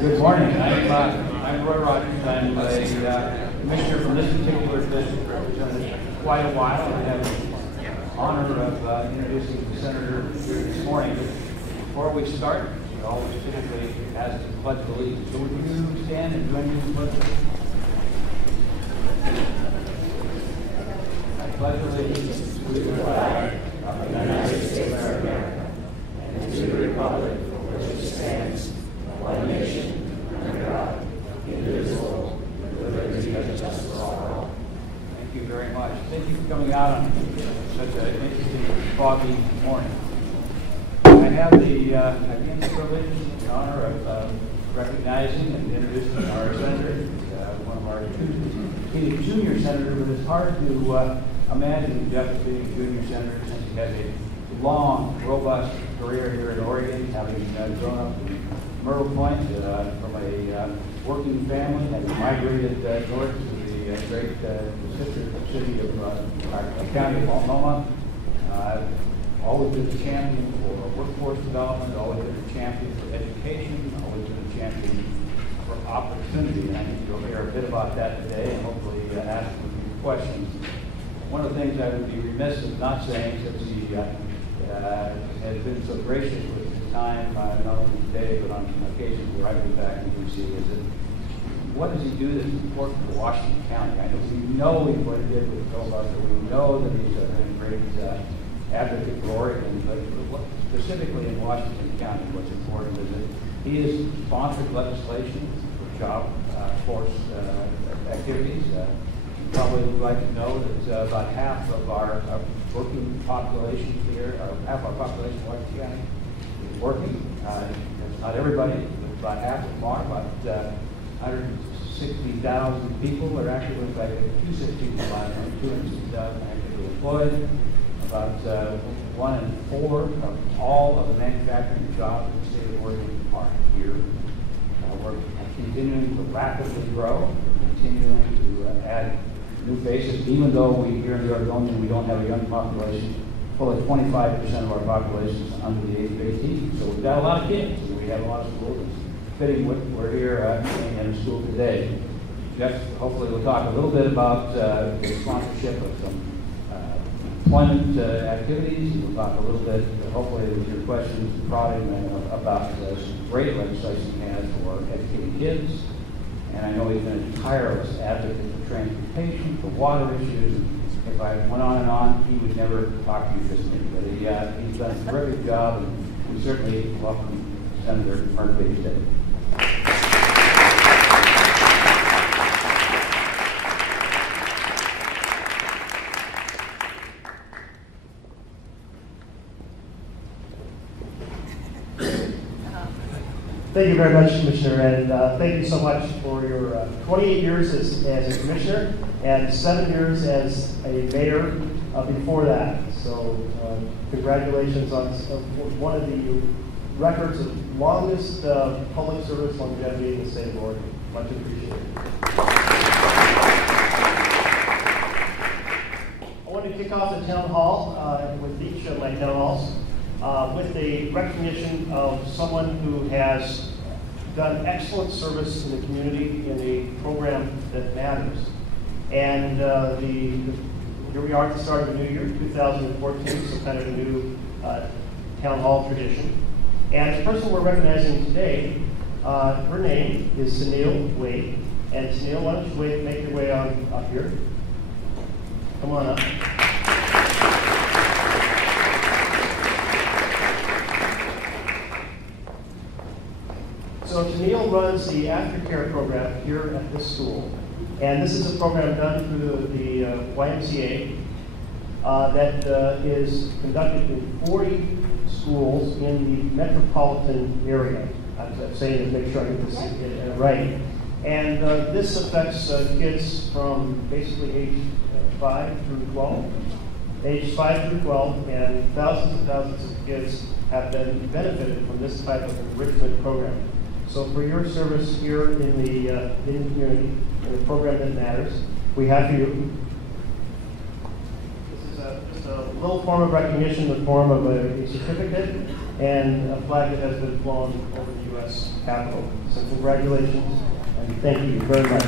Good morning. I'm Roy Rogers. I'm a commissioner from this particular district, represented quite a while. I have the honor of introducing the senator here this morning. Before we start, we always typically ask to pledge allegiance. So would you stand and join me in the pledge? I pledge allegiance to the flag of the United States of America and to the republic for which it stands, one nation, under God, indivisible, with liberty and justice for all. Thank you very much. Thank you for coming out on such an interesting, foggy morning. I have the privilege and honor of recognizing and introducing our senator, one of our junior senator, but it's hard to imagine Jeff being a junior senator since he has a long, robust career here in Oregon, having grown up in Myrtle Point from a working family, having migrated north to the great sister city of our county of Multnomah. Always been a champion for workforce development, always been a champion for education, always been a champion for opportunity. And I think you'll hear a bit about that today and hopefully ask a few questions. One of the things I would be remiss in not saying, since he has been so gracious with his time, not only today, but on occasions where I've been back in D.C., is that what does he do that's important for Washington County? I know what he did with filibuster. We know that he's a great advocate for Oregon, but specifically in Washington County, what's important is that he has sponsored legislation for job force activities. You probably would like to know that about half of our working population here, or half our population in Washington County is working. Not everybody, but about half of them are. About 160,000 people are actually, in fact, 260,000 actively employed. About 1 in 4 of all of the manufacturing jobs in the state of Oregon are here. We're continuing to rapidly grow, continuing to add new faces, even though we here in the Oregonian, we don't have a young population. Fully 25% of our population is under the age of 18. So we've got a lot of kids, and we have a lot of schools. It's fitting we're here in school today. Jeff hopefully will talk a little bit about the sponsorship of some employment activities. We'll talk a little bit, hopefully with your questions and prodding about some great legislation he has for educating kids. And I know he's been a tireless advocate for transportation, for water issues. And if I went on and on, he would never talk to you this minute. But he's done a terrific job, and we certainly welcome Senator Merkley today. Thank you very much, Commissioner, and thank you so much for your 28 years as a commissioner and 7 years as a mayor before that. So congratulations on one of the records of longest public service longevity in the state of Oregon. Much appreciated. I want to kick off the town hall with each of my town halls. With a recognition of someone who has done excellent service in the community in a program that matters. And here we are at the start of a new year, 2014, so kind of a new town hall tradition. And the person we're recognizing today, her name is Sunil Wade. And Sunil, why don't you make your way on up here? Come on up. So Sunil runs the aftercare program here at this school. And this is a program done through the YMCA that is conducted in 40 schools in the metropolitan area. I'm saying to make sure I get this right. And this affects kids from basically age 5 through 12. Age 5 through 12, and thousands of kids have been benefited from this type of enrichment program. So for your service here in the community, in a program that matters, we have for you. This is just a little form of recognition in the form of a certificate and a flag that has been flown over the U.S. Capitol. So congratulations and thank you very much.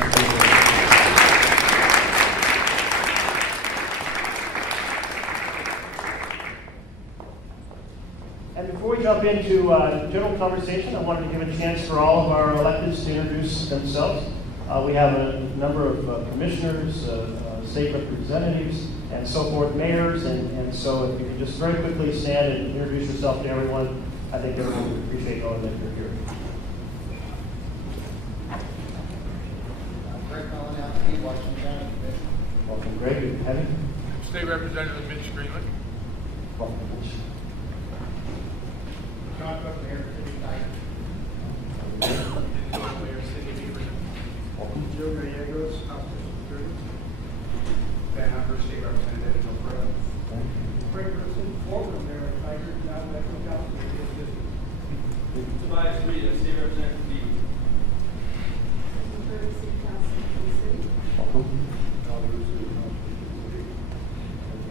And before we jump into general conversation, I wanted to give a chance for all of our electeds to introduce themselves. We have a number of commissioners, state representatives, and so forth, mayors, and so if you could just very quickly stand and introduce yourself to everyone, I think everyone would appreciate knowing that you're here. Washington. Welcome, Greg. Good to have you. State Representative Mitch Greenland. Welcome, Mitch. John Cook, Mayor, City Tiger. Mayor, City of Beaverton. Welcome. Joe Gallegos, Constitutional Security. Ben Humber, State Representative, North Craig Person, former Mayor of Tiger, now National Council of the District. Tobias Rita, State Representative Beaverton. Welcome.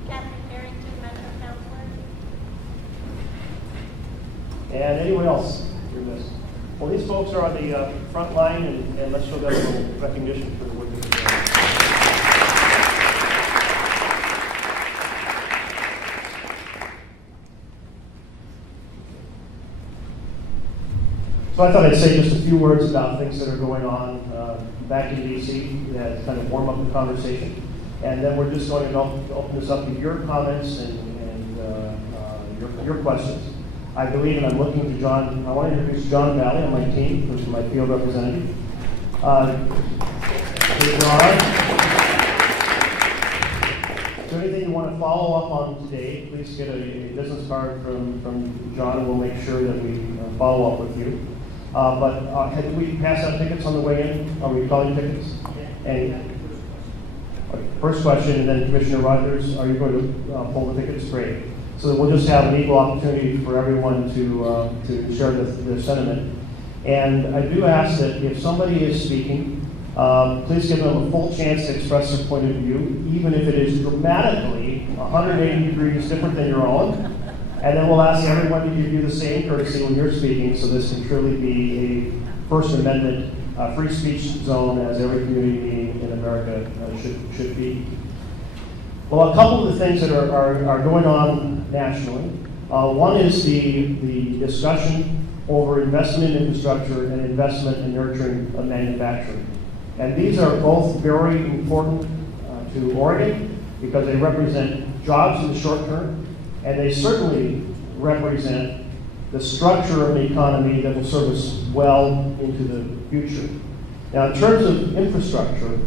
Catherine Harrington, Metro Counselor. And anyone else you're missing? Well, these folks are on the front line, and let's show them a little recognition for the work that they're doing. So I thought I'd say just a few words about things that are going on back in D.C. that kind of warm up the conversation. And then we're just going to open this up to your comments and your questions. I believe, and I'm looking to John, I want to introduce John Valley on my team, who's my field representative. Hey, John. Is there anything you want to follow up on today? Please get a business card from John, and we'll make sure that we follow up with you. Did we pass out tickets on the way in? Are we calling tickets? And first question, and then Commissioner Rogers, are you going to pull the tickets? Great. So we'll just have an equal opportunity for everyone to share their sentiment. And I do ask that if somebody is speaking, please give them a full chance to express their point of view, even if it is dramatically 180 degrees different than your own. And then we'll ask everyone to give you the same courtesy when you're speaking, so this can truly be a First Amendment free speech zone, as every community meeting in America should be. Well, a couple of the things that are going on nationally. One is the discussion over investment in infrastructure and investment in nurturing of manufacturing. And these are both very important to Oregon because they represent jobs in the short term, and they certainly represent the structure of the economy that will serve us well into the future. Now, in terms of infrastructure,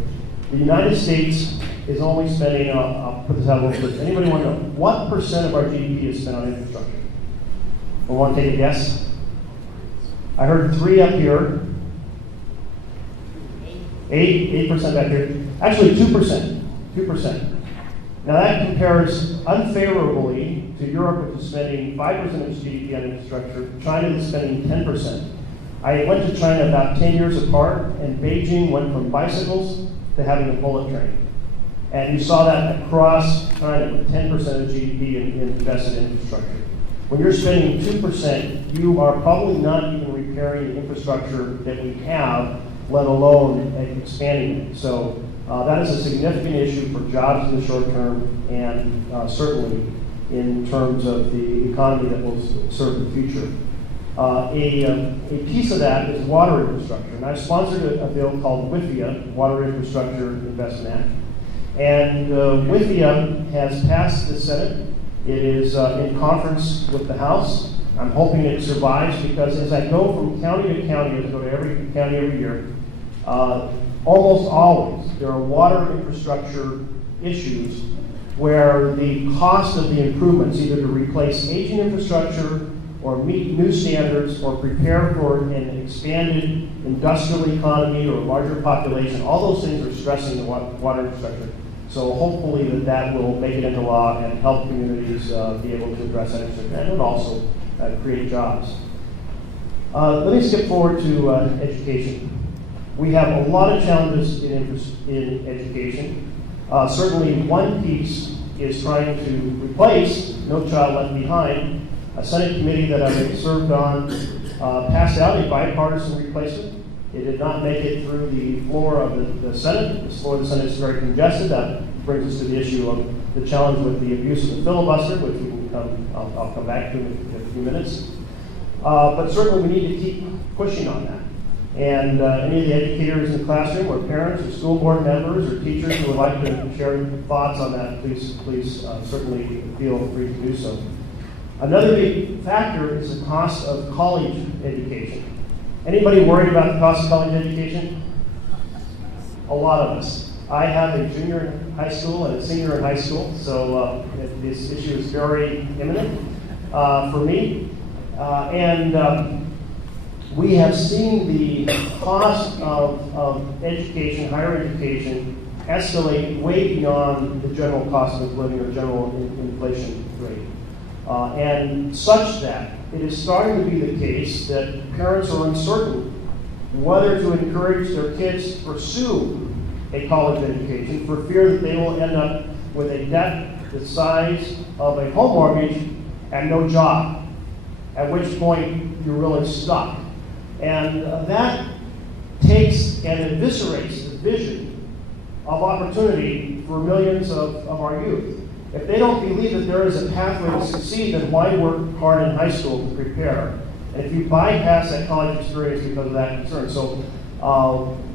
the United States is only spending, I'll put this out a little bit. Anybody want to know what % of our GDP is spent on infrastructure? We want to take a guess? I heard 3 up here. 8% back here. Actually, 2%. 2%. Now that compares unfavorably to Europe, which is spending 5% of its GDP on infrastructure. China is spending 10%. I went to China about 10 years apart, and Beijing went from bicycles to having a bullet train. And you saw that across China with 10% of GDP invested in infrastructure. When you're spending 2%, you are probably not even repairing the infrastructure that we have, let alone expanding it. So that is a significant issue for jobs in the short term, and certainly in terms of the economy that will serve the future. A piece of that is water infrastructure. And I've sponsored a bill called WIFIA, Water Infrastructure Investment Act. And WIFIA has passed the Senate. It is in conference with the House. I'm hoping it survives because as I go from county to county, as I go to every county every year, almost always there are water infrastructure issues where the cost of the improvements, either to replace aging infrastructure or meet new standards or prepare for an expanded industrial economy or a larger population, all those things are stressing the water infrastructure. So hopefully that will make it into law and help communities be able to address that infrastructure, and it would also create jobs. Let me skip forward to education. We have a lot of challenges in education. Certainly one piece is trying to replace No Child Left Behind. A Senate committee that I served on passed out a bipartisan replacement. It did not make it through the floor of the Senate. The floor of the Senate is very congested. That brings us to the issue of the challenge with the abuse of the filibuster, which we can I'll come back to in a few minutes. But certainly we need to keep pushing on that. And any of the educators in the classroom, or parents, or school board members, or teachers who would like to share thoughts on that, please certainly feel free to do so. Another big factor is the cost of college education. Anybody worried about the cost of college education? A lot of us. I have a junior in high school and a senior in high school, so this issue is very imminent for me. We have seen the cost of education, higher education, escalate way beyond the general cost of living or general inflation rate. And such that it is starting to be the case that parents are uncertain whether to encourage their kids to pursue a college education for fear that they will end up with a debt the size of a home mortgage and no job, at which point you're really stuck. And that takes and eviscerates the vision of opportunity for millions of our youth. If they don't believe that there is a pathway to succeed, then why work hard in high school to prepare? And if you bypass that college experience because of that concern. So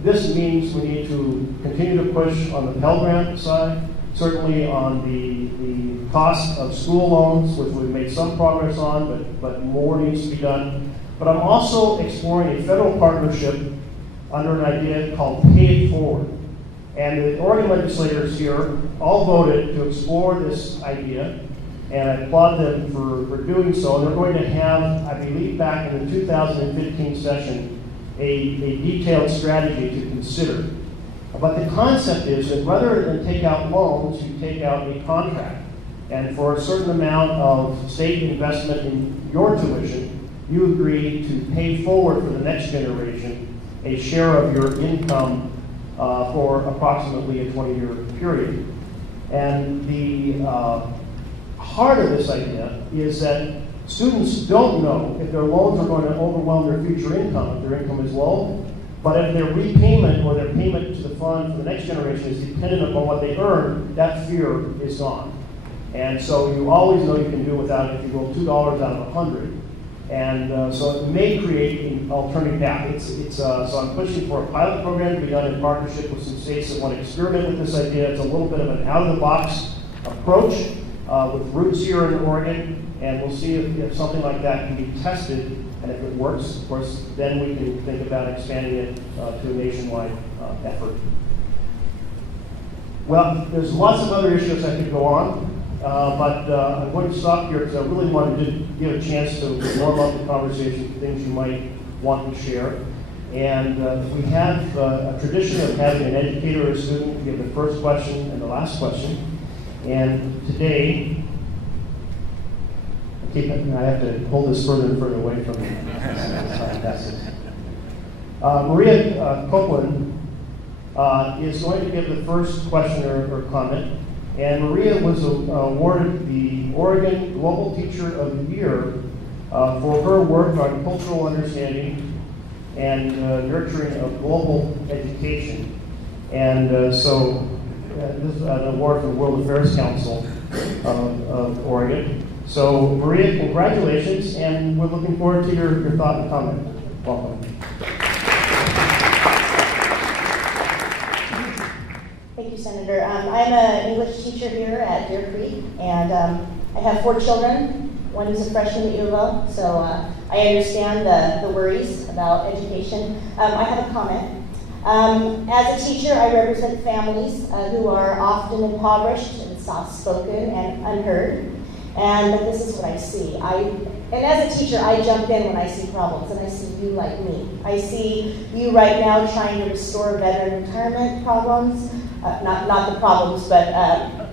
this means we need to continue to push on the Pell Grant side, certainly on the cost of school loans, which we've made some progress on, but more needs to be done. But I'm also exploring a federal partnership under an idea called Pay It Forward. And the Oregon legislators here all voted to explore this idea, and I applaud them for doing so. And they're going to have, I believe back in the 2015 session, a detailed strategy to consider. But the concept is that rather than take out loans, you take out a contract. And for a certain amount of state investment in your tuition, you agree to pay forward for the next generation a share of your income for approximately a 20-year period. And the heart of this idea is that students don't know if their loans are going to overwhelm their future income, if their income is low, but if their repayment or their payment to the fund for the next generation is dependent upon what they earn, that fear is gone. And so you always know you can do without it if you roll $2 out of 100. And so it may create an alternative path. So I'm pushing for a pilot program to be done in partnership with some states that want to experiment with this idea. It's a little bit of an out-of-the-box approach with roots here in Oregon, and we'll see if something like that can be tested. And if it works, of course, then we can think about expanding it to a nationwide effort. Well, there's lots of other issues I could go on. But I'm going to stop here because I really wanted to give a chance to warm up the conversation, things you might want to share. And we have a tradition of having an educator or a student give the first question and the last question. And today, I have to hold this further and further away from me. Maria Copeland is going to give the first question or comment. And Maria was awarded the Oregon Global Teacher of the Year for her work on cultural understanding and nurturing of global education. And this is an award from the World Affairs Council of Oregon. So Maria, congratulations, and we're looking forward to your thought and comment. Welcome. Thank you, Senator. I'm an English teacher here at Deer Creek, and I have 4 children. One is a freshman at U of L, so I understand the worries about education. I have a comment. As a teacher, I represent families who are often impoverished and soft-spoken and unheard, and this is what I see. And as a teacher, I jump in when I see problems, and I see you like me. I see you right now trying to restore veteran retirement problems. Not the problems, but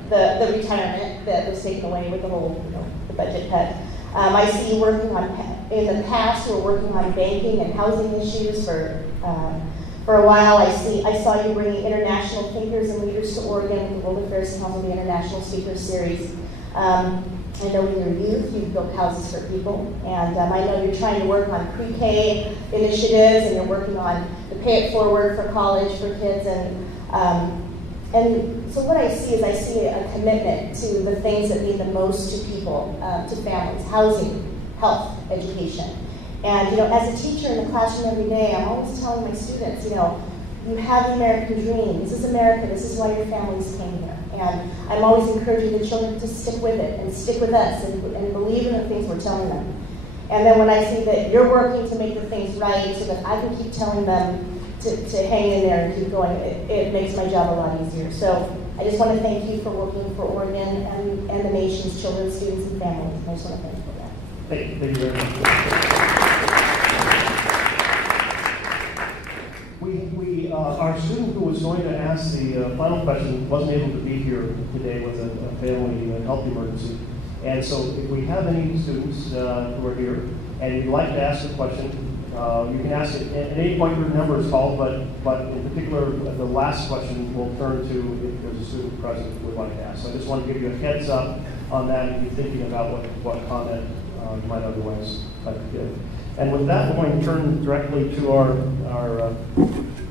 the retirement that was taken away with the whole the budget cut. I see you working on, in the past, we're working on banking and housing issues for For a while, I saw you bringing international thinkers and leaders to Oregon with the World Affairs Council, the International Speakers Series. I know in your youth, you've built houses for people, and I know you're trying to work on pre-K initiatives, and you're working on the Pay It Forward for college for kids, and so what I see is I see a commitment to the things that mean the most to people, to families, housing, health, education. And as a teacher in the classroom every day, I'm always telling my students, you have the American dream. This is America. This is why your families came here. And I'm always encouraging the children to stick with it and stick with us and believe in the things we're telling them. And then when I see that you're working to make the things right so that I can keep telling them to hang in there and keep going, it makes my job a lot easier. So I just want to thank you for working for Oregon and the nation's children, students, and families. I just want to thank you for that. Thank you very much. Our student who was going to ask the final question wasn't able to be here today with a family health emergency. And so if we have any students who are here and you'd like to ask a question, you can ask it at any point your number is called, but in particular, the last question will turn to if there's a student present who would like to ask. So I just want to give you a heads up on that and be thinking about what comment you might otherwise like to give. And with that, we're going to turn directly to our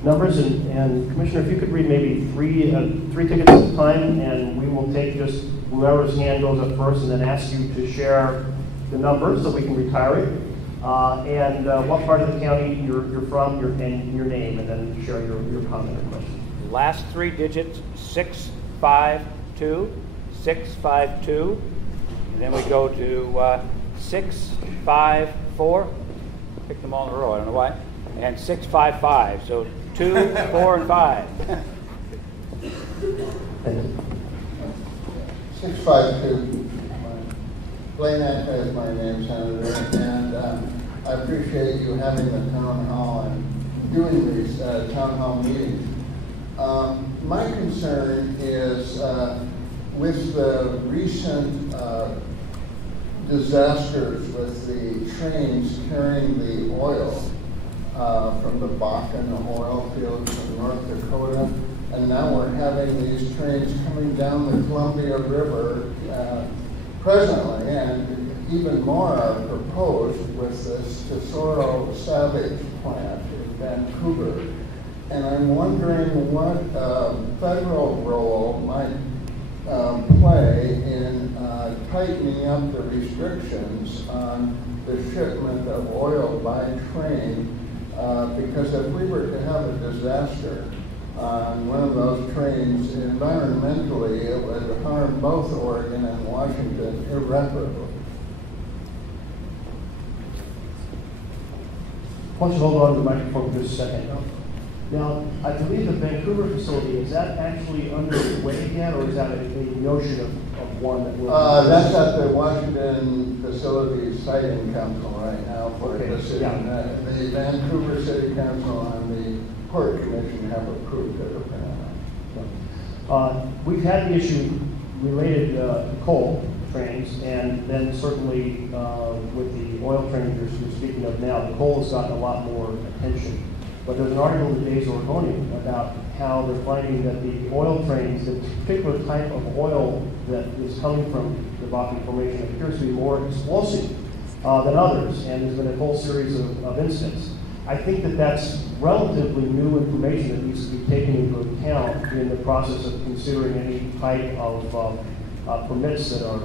numbers. And Commissioner, if you could read maybe three tickets at a time, and we will take just whoever's hand goes up first and then ask you to share the numbers so we can retire it. And what part of the county you're from, and your name, and then share your comment or question. Last three digits, 652, 652. And then we go to 654. Pick them all in a row, I don't know why. And 655. So 2, 4, and 5. 652. Blaine Atka is my name, Senator, and I appreciate you having the town hall and doing these town hall meetings. My concern is with the recent disasters with the trains carrying the oil from the Bakken oil fields in North Dakota, and now we're having these trains coming down the Columbia River presently, and even more are proposed with this Tesoro Savage plant in Vancouver. And I'm wondering what federal role might play in tightening up the restrictions on the shipment of oil by train, because if we were to have a disaster on one of those trains, environmentally it would harm both Oregon and Washington irreparably. Why don't you hold on to the microphone for just a second? Now, I believe the Vancouver facility, is that actually underway yet, or is that a notion of one that will... That's at the Washington Facility Siting Council right now for a decision. Yeah. The Vancouver City Council and the Port Commission have approved it apparently. We've had the issue related to coal trains, and then certainly with the oil trains you're speaking of now, the coal has gotten a lot more attention. But there's an article in the Day's Oregonian about how they're finding that the oil trains, the particular type of oil that is coming from the Bakken Formation appears to be more explosive than others, and there's been a whole series of incidents. I think that that's relatively new information that needs to be taken into account in the process of considering any type of permits that are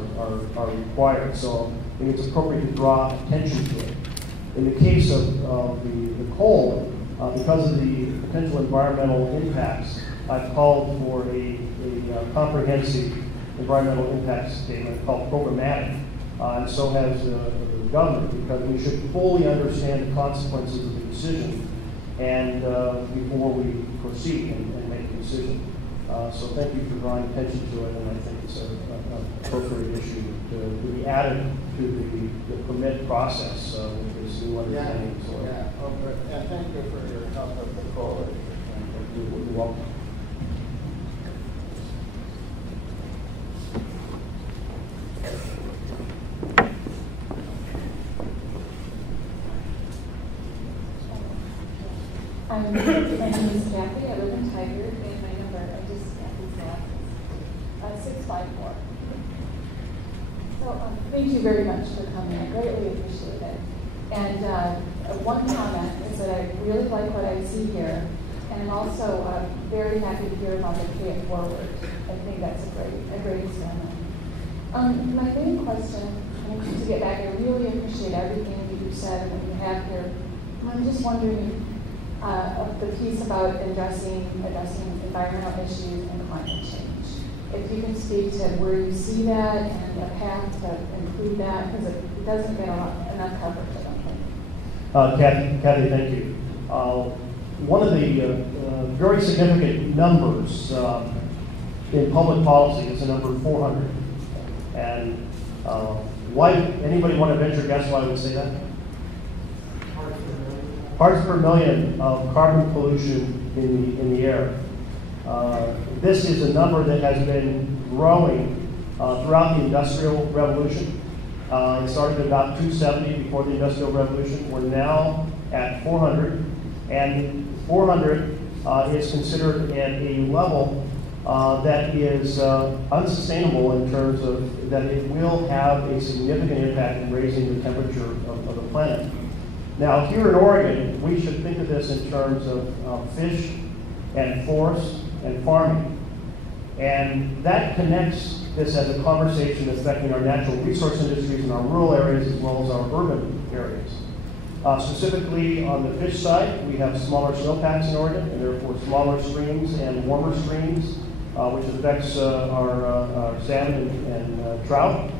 required. So I think it's appropriate to draw attention to it. In the case of the coal, because of the potential environmental impacts, I've called for a comprehensive environmental impact statement called programmatic, and so has the governor, because we should fully understand the consequences of the decision and before we proceed and make a decision. So thank you for drawing attention to it, and I think it's an appropriate issue to be added to the permit process with this new understanding. And thank you for your help with the coalition. You're welcome. My name is Kathy. I live in Tigard, and my number, I just got these glasses, 654. So thank you very much for coming. I greatly appreciate it. And one comment is that I really like what I see here, and I'm also very happy to hear about the Pay It Forward. I think that's a great experiment. My main question, and to get back, I really appreciate everything that you said and what you have here. I'm just wondering of the piece about addressing environmental issues and climate change. If you can speak to where you see that and a path to include that, because it doesn't get enough coverage, I don't think. Kathy, thank you. One of the very significant numbers in public policy is the number 400. And why? Anybody want to venture guess why I would say that? Parts per million of carbon pollution in the air. This is a number that has been growing throughout the Industrial Revolution. It started at about 270 before the Industrial Revolution. We're now at 400, and 400 is considered at a level that is unsustainable in terms of that it will have a significant impact in raising the temperature of the planet. Now, here in Oregon, we should think of this in terms of fish and forest and farming. And that connects this as a conversation affecting our natural resource industries in our rural areas as well as our urban areas. Specifically on the fish side, we have smaller snowpacks in Oregon, and therefore smaller streams and warmer streams, which affects our salmon and trout.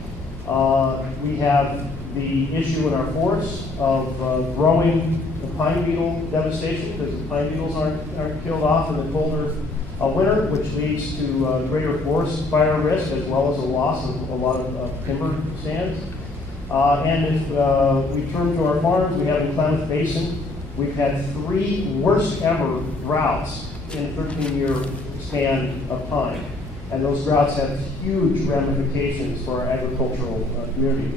We have the issue in our forests of growing the pine beetle devastation, because the pine beetles aren't killed off in the colder winter, which leads to greater forest fire risk as well as a loss of a lot of timber stands. And if we turn to our farms, we have in Klamath Basin, we've had 3 worst ever droughts in a 13-year span of time. And those droughts have huge ramifications for our agricultural community.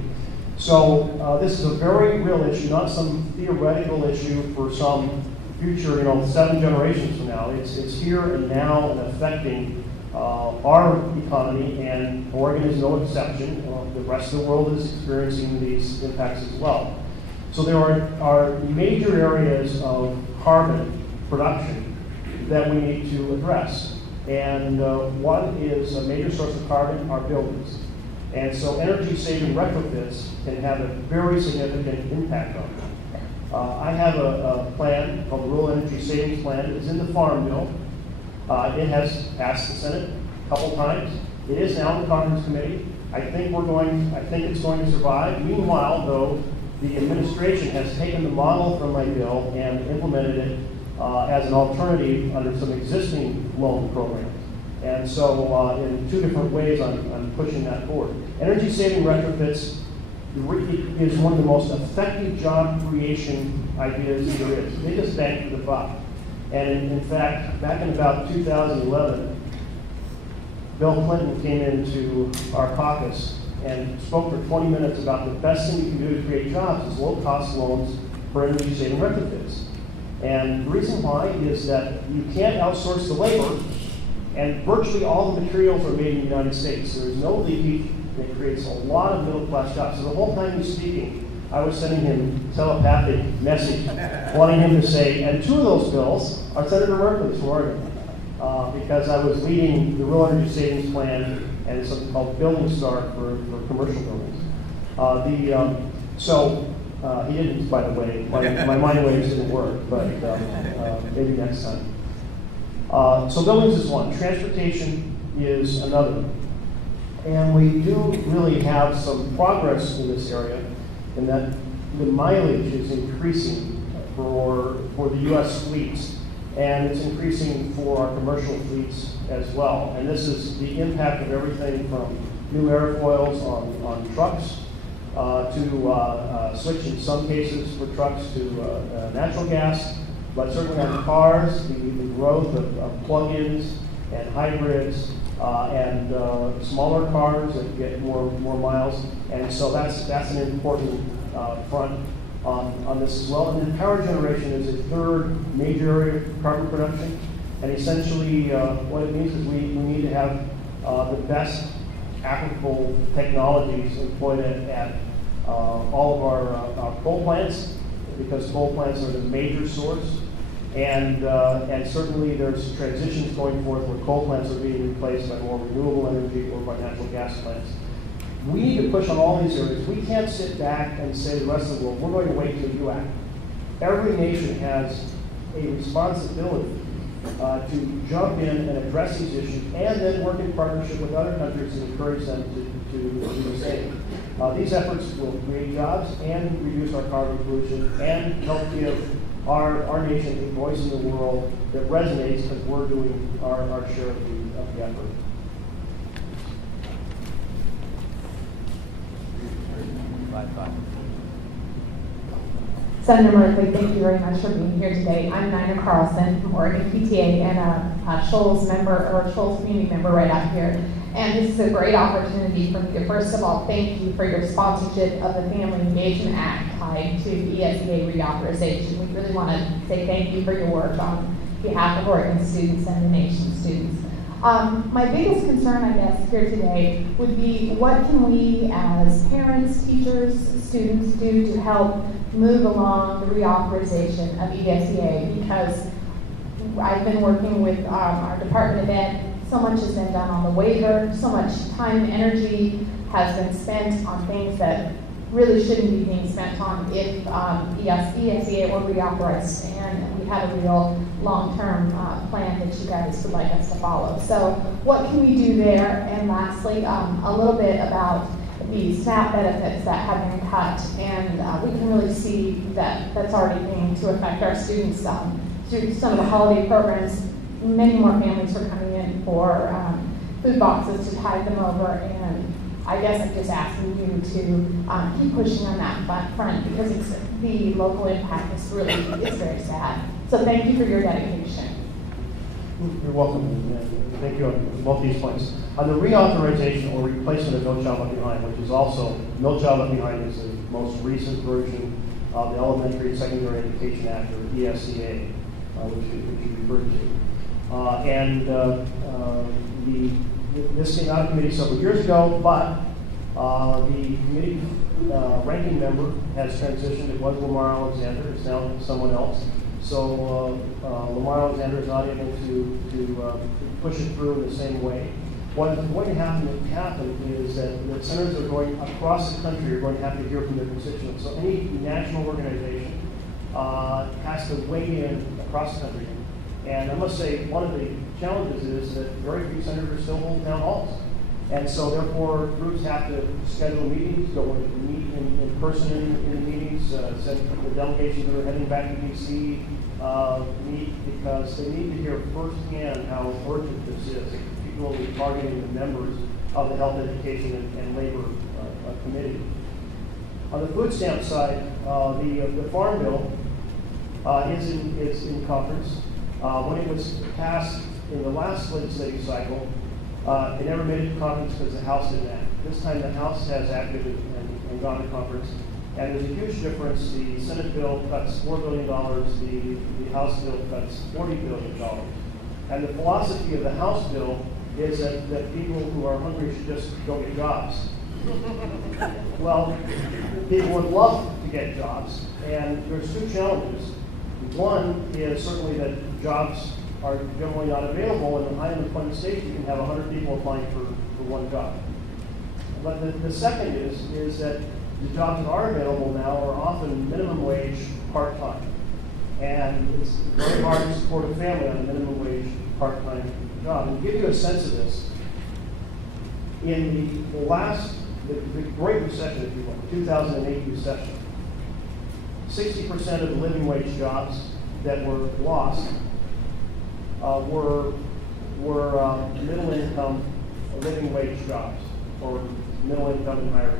So this is a very real issue, not some theoretical issue for some future, 7 generations from now. It's here and now and affecting our economy, and Oregon is no exception. The rest of the world is experiencing these impacts as well. So there are major areas of carbon production that we need to address. And one is a major source of carbon, our buildings. And so energy-saving retrofits can have a very significant impact on them. I have a plan called the Rural Energy Savings Plan. It's in the Farm Bill. It has passed the Senate a couple times. It is now in the Conference Committee. I think it's going to survive. Meanwhile, though, the administration has taken the model from my bill and implemented it as an alternative under some existing loan programs. And so in 2 different ways, I'm pushing that forward. Energy-saving retrofits is one of the most effective job creation ideas there is. They just bang for the buck. And in fact, back in about 2011, Bill Clinton came into our caucus and spoke for 20 minutes about the best thing you can do to create jobs is low-cost loans for energy-saving retrofits. And the reason why is that you can't outsource the labor, and virtually all the materials are made in the United States. There is no leakage. It creates a lot of middle-class jobs. So the whole time he's speaking, I was sending him a telepathic message, wanting him to say, and 2 of those bills are Senator Merkley's from Oregon, because I was leading the Rural Energy Savings Plan and something called Building Start for commercial buildings. He didn't, by the way. My mind waves didn't work, but maybe next time. So buildings is one. Transportation is another. And we do really have some progress in this area in that the mileage is increasing for the U.S. fleets, and it's increasing for our commercial fleets as well. And this is the impact of everything from new airfoils on trucks to switch in some cases for trucks to natural gas, but certainly on cars, the growth of plug-ins and hybrids and smaller cars that get more miles. And so that's an important front on this as well. And then power generation is a third major area of carbon production. And essentially, what it means is we need to have the best applicable technologies employed at all of our coal plants, because coal plants are the major source. And certainly there's transitions going forth where coal plants are being replaced by more renewable energy or by natural gas plants. We need to push on all these areas. We can't sit back and say to the rest of the world, we're going to wait till you act. Every nation has a responsibility to jump in and address these issues, and then work in partnership with other countries and encourage them to do the same. These efforts will create jobs and reduce our carbon pollution and help give our nation a voice in the world that resonates because we're doing our share of the effort. Senator Merkley, thank you very much for being here today. I'm Nina Carlson from Oregon PTA and a Shoals member, or Shoals community member right out here. And this is a great opportunity for me to, first of all, thank you for your sponsorship of the Family Engagement Act tied to ESEA reauthorization. We really want to say thank you for your work on behalf of Oregon students and the nation's students. My biggest concern, I guess, here today would be what can we as parents, teachers, students do to help move along the reauthorization of ESEA, because I've been working with our Department of Ed. So much has been done on the waiver, so much time and energy has been spent on things that really shouldn't be being spent on if ESEA were reauthorized, and we have a real long-term plan that you guys would like us to follow. So what can we do there? And lastly, a little bit about the SNAP benefits that have been cut, and we can really see that that's already beginning to affect our students. Through some of the holiday programs, many more families are coming in for food boxes to tide them over, and I guess I'm just asking you to keep pushing on that front, because it's, the local impact is really, it's very sad. So thank you for your dedication. You're welcome, and thank you on both these points. On the reauthorization or replacement of No Child Left Behind, which is also, No Child Left Behind is the most recent version of the Elementary and Secondary Education Act, or ESEA, which you referred to. This came out of committee several years ago, but the committee ranking member has transitioned. It was Lamar Alexander. It's now someone else. So Lamar Alexander is not able to push it through in the same way. What's going to happen is that senators are going across the country are going to have to hear from their constituents. So any national organization has to weigh in across the country. And I must say, one of the challenges is that very few senators still hold town halls. And so therefore, groups have to schedule meetings, go meet in person in the meetings, send the delegations that are heading back to D.C. Meet, because they need to hear firsthand how urgent this is, particularly targeting the members of the Health, Education, and Labor Committee. On the food stamp side, the Farm Bill is in conference. When it was passed in the last legislative cycle, it never made it to conference because the House didn't act. This time the House has acted and gone to conference. And there's a huge difference. The Senate bill cuts $4 billion, the House bill cuts $40 billion. And the philosophy of the House bill is that people who are hungry should just go get jobs. Well, people would love to get jobs, and there's two challenges. One is certainly that jobs are generally not available. In the high unemployment state, you can have 100 people applying for one job. But the second is that the jobs that are available now are often minimum wage part-time. And it's very hard to support a family on a minimum wage part-time job. And to give you a sense of this, in the Great Recession, if you will, the 2008 recession, 60% of the living wage jobs that were lost were middle income living wage jobs, or middle income and higher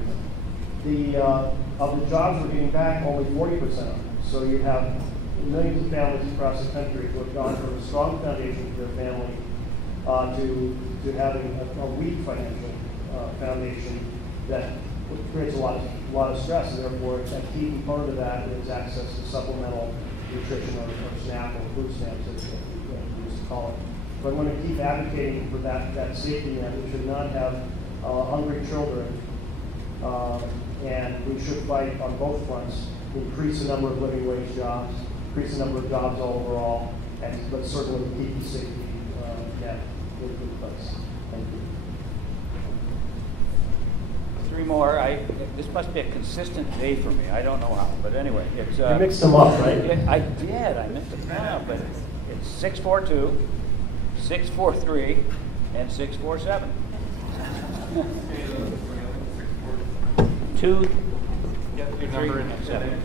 income. Of the jobs we're getting back, only 40% of them. So you have millions of families across the country who have gone from a strong foundation for their family to having a weak financial foundation that creates a lot of stress, and therefore a key component of that is access to supplemental nutrition or SNAP or food stamps, as we used to call it. But I'm going to keep advocating for that safety net. We should not have hungry children, and we should fight on both fronts, increase the number of living wage jobs, increase the number of jobs overall, but certainly keep the safety net in good place. Thank you. 3 more. This must be a consistent day for me. I don't know how, but anyway, it's. You mixed them up, right? I did. I mixed them up, but it's 642, 643, and 647. 2, 3, and 7.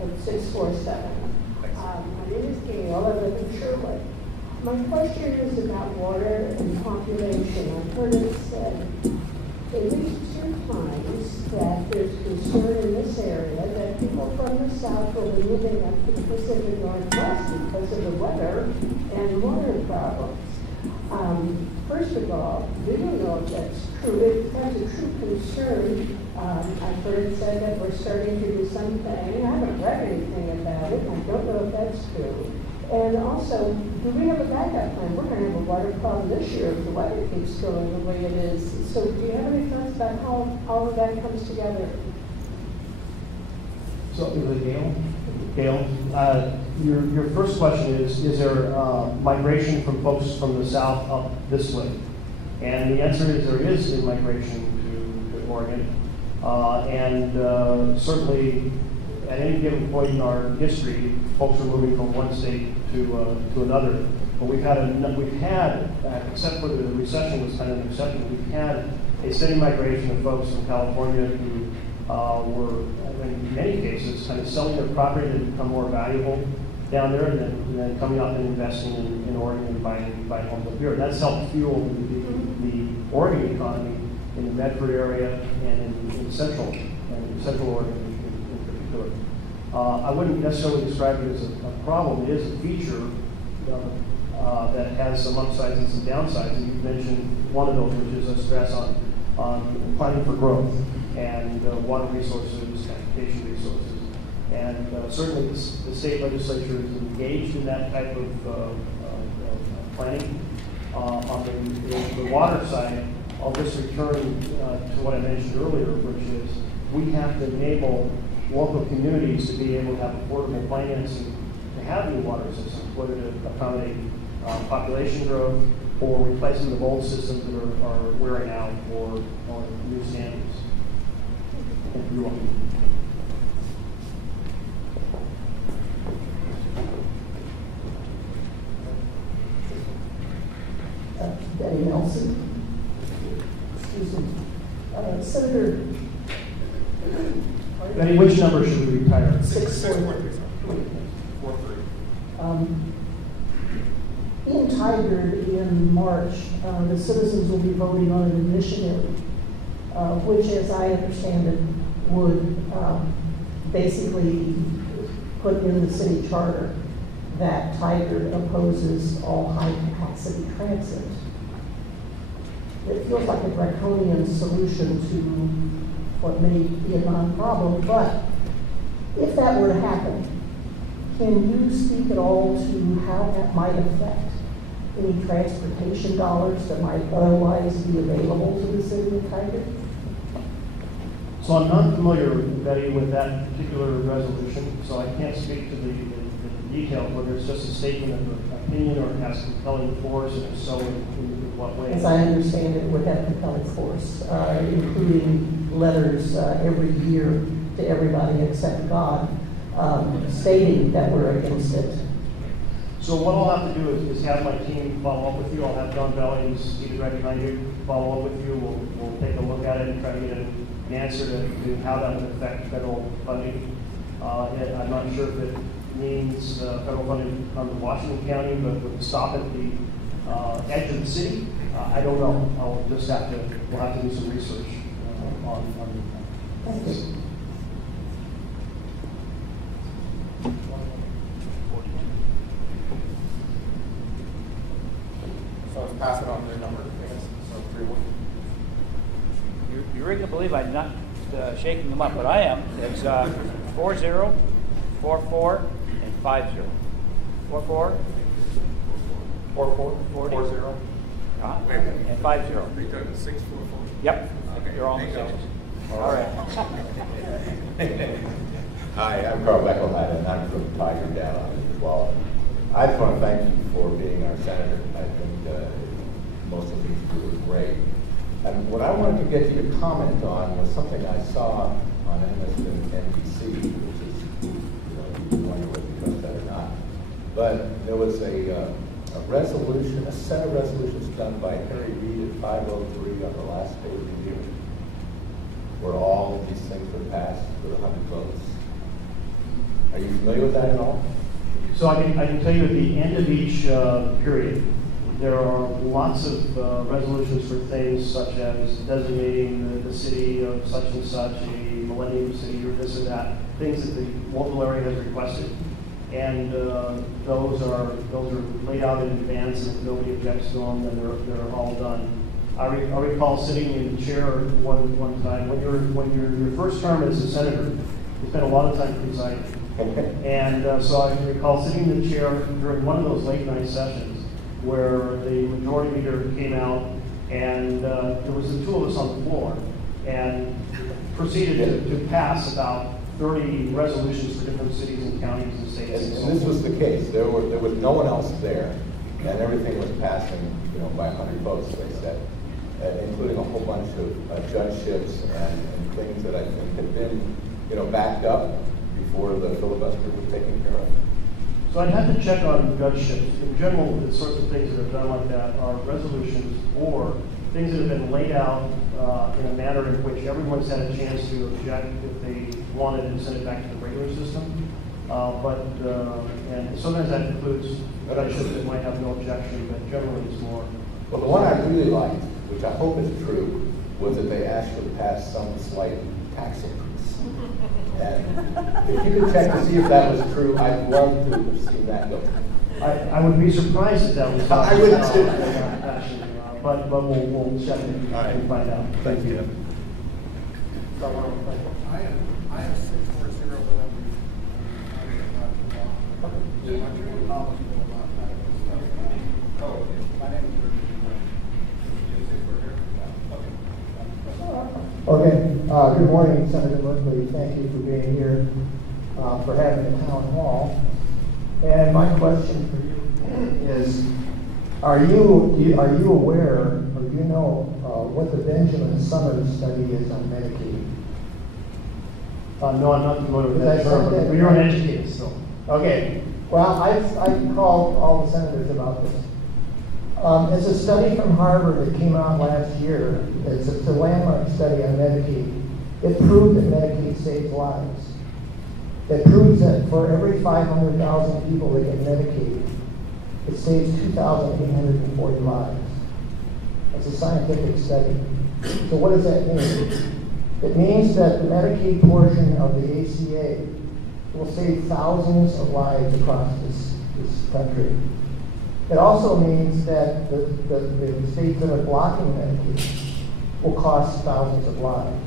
And 647. My name is Gail. I live in Shirley. My question is about water and population. I've heard it said at least 2 times that there's concern in this area that people from the south will be moving up to the Pacific Northwest because of the weather and water problems. First of all, we don't know if that's true. If that's a true concern, I've heard it said that we're starting to do something. I haven't read anything about it. I don't know if that's true. And also, do we have a backup plan? We're going to have a water problem this year if the weather keeps going the way it is. So do you have any thoughts about how all of that comes together? So, Gail, your first question is there migration from folks from the south up this way? And the answer is there is a migration to Oregon. And certainly at any given point in our history, folks are moving from one state to another. But we've had, except for the recession was kind of an exception, we've had a steady migration of folks from California who were, in many cases, kind of selling their property to become more valuable down there, and then coming up and investing in Oregon and buying homes up here. That's helped fuel the Oregon economy in the Medford area and in Central Oregon in particular. I wouldn't necessarily describe it as a problem. It is a feature that has some upsides and some downsides. And you mentioned one of those, which is a stress on planning for growth and water resources, transportation resources. And certainly the state legislature is engaged in that type of planning. On the water side, I'll just return to what I mentioned earlier, which is we have to enable local communities to be able to have affordable financing to have new water systems, whether to accommodate population growth or replacement of old systems that are wearing out or new standards. Thank you. Betty Nelson. Excuse me. Senator. Betty, which number should we retire? 643. In Tigard in March, the citizens will be voting on an initiative, which, as I understand it, would basically put in the city charter that Tigard opposes all high-capacity transit. It feels like a draconian solution to what may be a non-problem, but if that were to happen, can you speak at all to how that might affect any transportation dollars that might otherwise be available to the city of Tigard? So I'm not familiar, Betty, with that particular resolution, so I can't speak to the details, whether it's just a statement of opinion or it has compelling force, and if so, in what way? As I understand it, would have compelling force, including letters every year to everybody except God, stating that we're against it. So what I'll have to do is have my team follow up with you. I'll have John Belli, who's seated right behind you, follow up with you. We'll take a look at it and try to get an answer to how that would affect federal funding. I'm not sure if it means federal funding to come to Washington County, but would stop at the edge of the city. I don't know. We'll have to do some research on Thank you. So let's pass it on to the number of things. So 3-1. can believe I'm not shaking them up, but I am. It's 4-0, 4-4, and 5-0. 4-4, 4-4, 40. 4-0. Uh-huh. And 5-0. Are you talking 6-4-4? Yep. Okay. You're all in the Thank you. sixes. All right. Hi, I'm Carl Beckelheim, and I'm from Tiger Down on it as well. I just want to thank you for being our senator. I think most of the things you do are great. And what I wanted to get you to comment on was something I saw on MSNBC, which is, you wonder whether you trust that or not. But there was a resolution, a set of resolutions done by Harry Reid at 5:03 on the last day of the year, where all of these things were passed with 100 votes. Are you familiar with that at all? So I can tell you at the end of each period, there are lots of resolutions for things such as designating the city of such and such, a millennium city or this or that, things that the local area has requested. And those are laid out in advance, and if nobody objects to them, then they're all done. I recall sitting in the chair one time when your first term as a senator, you spend a lot of time presiding. And so I recall sitting in the chair during one of those late night sessions where the majority leader came out, and there was the two of us on the floor, and proceeded to pass about 30 resolutions for different cities and counties and states. And this was the case. There was no one else there, and everything was passing, by 100 votes, they said, including a whole bunch of judgeships and things that I think had been, backed up before the filibuster was taken care of. So I'd have to check on judgeships. In general, the sorts of things that are done like that are resolutions or things that have been laid out in a manner in which everyone's had a chance to object if they wanted and send it back to the regular system. And sometimes that includes judgeships that might have no objection, but generally it's more. Well, the one I really liked, which I hope is true, was that they actually passed some slight tax increase. And if you could check to see if that was true, I'd love to see that go. I would be surprised if that was I would too. But we'll check and find out. Thank you. I have 640, but I'm really knowledgeable about that stuff. My name is Okay, good morning, Senator Merkley. Thank you for being here, for having a town hall. And my question for you is, are you aware, or do you know what the Benjamin Summers study is on Medicaid? No, I'm not familiar with that Is that term, something- but you're uneducated still. Okay, well, I called all the senators about this. It's a study from Harvard that came out last year. It's a landmark study on Medicaid. It proved that Medicaid saves lives. It proves that for every 500,000 people that get Medicaid, it saves 2,840 lives. That's a scientific study. So what does that mean? It means that the Medicaid portion of the ACA will save thousands of lives across this country. It also means that the states that are blocking Medicaid will cost thousands of lives.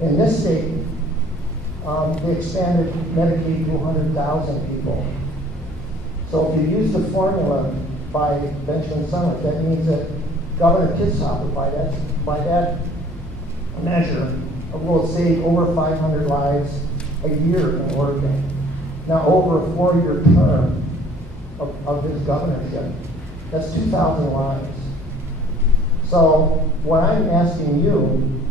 In this state, they expanded Medicaid to 100,000 people. So if you use the formula by Benjamin Summers, that means that Governor Kitzhaber, by that measure, will save over 500 lives a year in Oregon. Now, over a 4-year term of his governorship, that's 2,000 lives. So what I'm asking you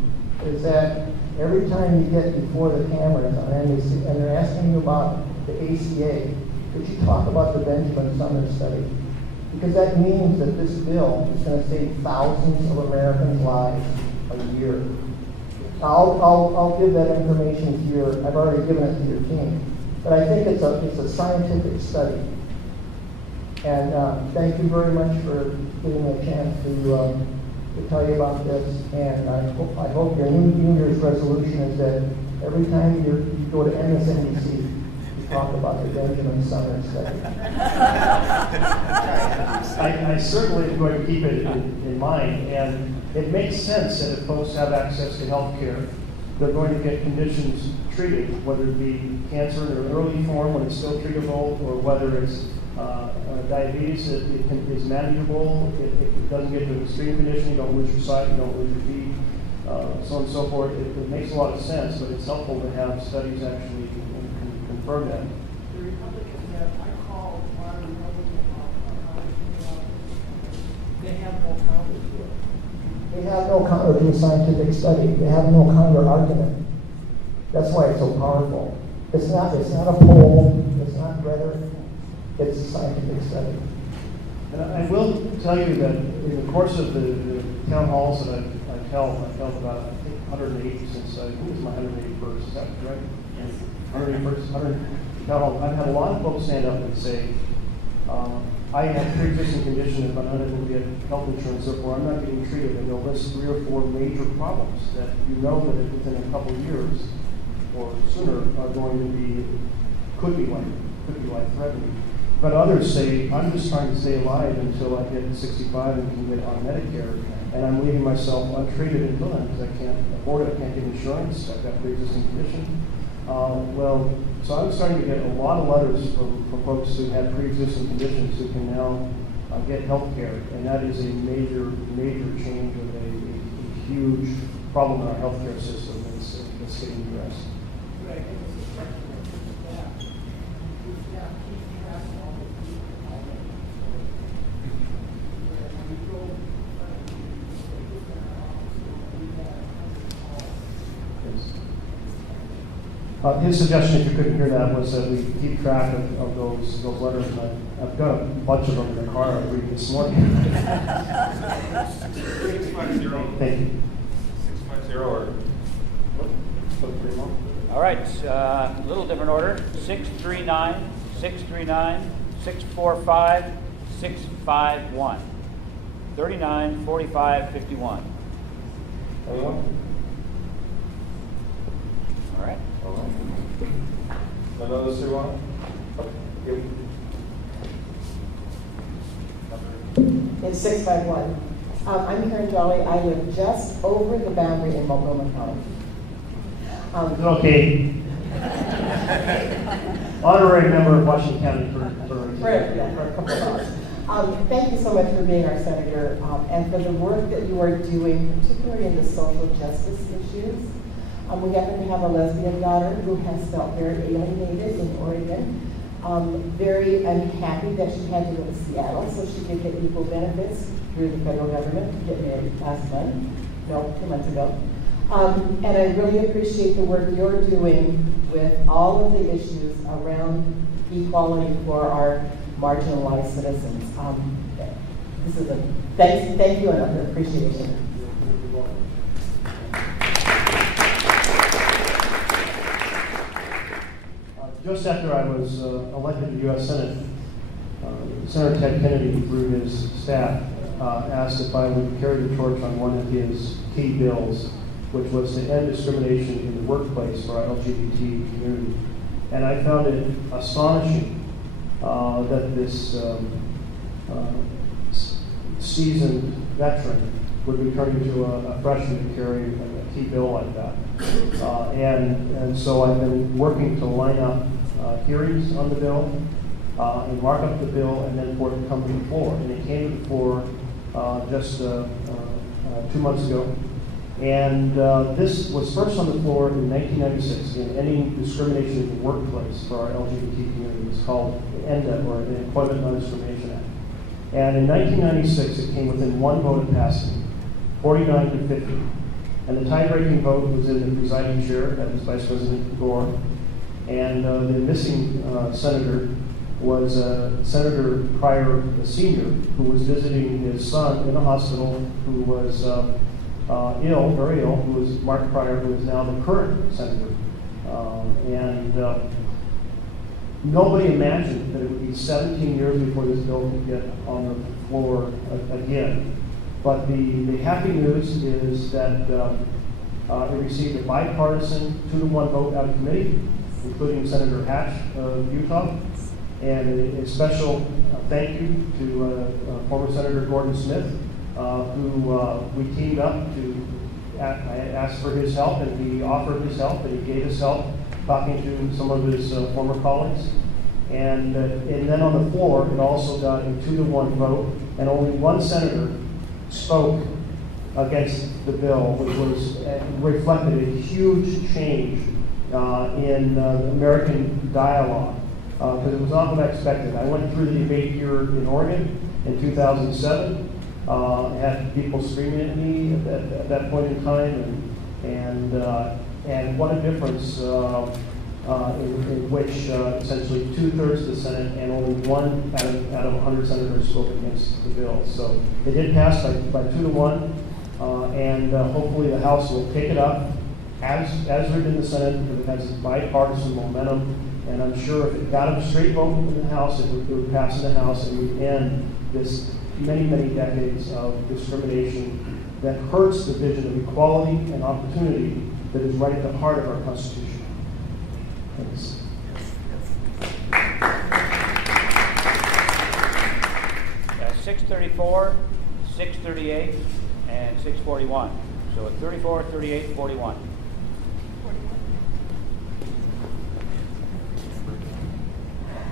is that every time you get before the cameras on NBC and they're asking you about the ACA, could you talk about the Benjamin Summers study? Because that means that this bill is going to save thousands of Americans' lives a year. I'll give that information to I've already given it to your team. But I think it's a scientific study. And thank you very much for giving me a chance to tell you about this. And I hope your New Year's resolution is that every time you go to MSNBC, you talk about the Benjamin Summers study. I certainly am going to keep it in mind. And it makes sense that if folks have access to health care, they're going to get conditions treated, whether it be cancer in an early form when it's still treatable, or whether it's diabetes that is manageable. It doesn't get to an extreme condition. You don't lose your sight, you don't lose your feet, so on and so forth. It makes a lot of sense, but it's helpful to have studies actually confirm that. The Republicans that I call are Republican they have no counter to it. They have no counter to a scientific study. They have no counter argument. That's why it's so powerful. It's not a poll. It's not rhetoric. It's a scientific study. And I will tell you that in the course of the town halls that I've held about, I think, 108 since I think it was my 181st. Is that correct? Yes. 181st, 100 town hall. I've had a lot of folks stand up and say, I have pre-existing condition if I'm unable to get health insurance, therefore I'm not getting treated, and they'll list 3 or 4 major problems that you know that within a couple of years or sooner are going to be, could be life-threatening. But others say, I'm just trying to stay alive until I get 65 and can get on Medicare, and I'm leaving myself untreated until then because I can't afford it, I can't get insurance, I've got pre-existing condition. So I'm starting to get a lot of letters from folks who have pre-existing conditions who can now get health care, and that is a major change of a huge problem in our healthcare system that's getting addressed. His suggestion, if you couldn't hear that, was that we keep track of those letters, and I've got a bunch of them in the car I read this morning. 650. Thank you. 650 or All right, a little different order. 639, 639, 645, 651. 39, 45, 51. Anyone? All right. All right. None of those who want? Yep. It's 651. I'm Karen Jolly. I live just over the boundary in Multnomah County. Okay. Honorary member of Washington County for a couple of hours. Thank you so much for being our senator and for the work that you are doing, particularly in the social justice issues. We happen to have a lesbian daughter who has felt very alienated in Oregon, very unhappy that she had to go to Seattle so she could get equal benefits through the federal government to get married last month, no, 2 months ago. And I really appreciate the work you're doing with all of the issues around equality for our marginalized citizens. This is a thank you and an appreciation. Just after I was elected to the U.S. Senate, Senator Ted Kennedy, through his staff, asked if I would carry the torch on one of his key bills, which was to end discrimination in the workplace for our LGBT community. And I found it astonishing that this seasoned veteran would be turning to a freshman to carry a key bill like that. And so I've been working to line up hearings on the bill and mark up the bill, and then for it to come to the floor. And it came to the floor just 2 months ago. And this was first on the floor in 1996, in ending discrimination in the workplace for our LGBT community. It's called the ENDA, or the Employment Non-Discrimination Act. And in 1996, it came within one vote of passing, 49 to 50. And the tie-breaking vote was in the presiding chair, that was Vice President Gore. And the missing senator was Senator Pryor, the senior, who was visiting his son in a hospital, who was ill, very ill, who was Mark Pryor, who is now the current senator. Nobody imagined that it would be 17 years before this bill could get on the floor again. But the happy news is that it received a bipartisan 2-to-1 vote out of committee, including Senator Hatch of Utah. And a special thank you to former Senator Gordon Smith, who we teamed up to. I asked for his help, and he offered his help, and he gave his help, talking to some of his former colleagues. And then on the floor, it also got a 2-to-1 vote, and only one senator spoke against the bill, which was reflected a huge change in the American dialogue, because it was not what I expected. I went through the debate here in Oregon in 2007. I had people screaming at me at that point in time, and what a difference in which essentially 2/3 of the Senate and only one out of 100 senators spoke against the bill. So it did pass by 2-to-1, and hopefully the House will take it up as written in the Senate, because it has bipartisan momentum. And I'm sure if it got a straight vote in the House, it would pass in the House, and we'd end this many, many decades of discrimination that hurts the vision of equality and opportunity that is right at the heart of our Constitution. Thanks. 634, 638, and 641. So 34, 38, 41.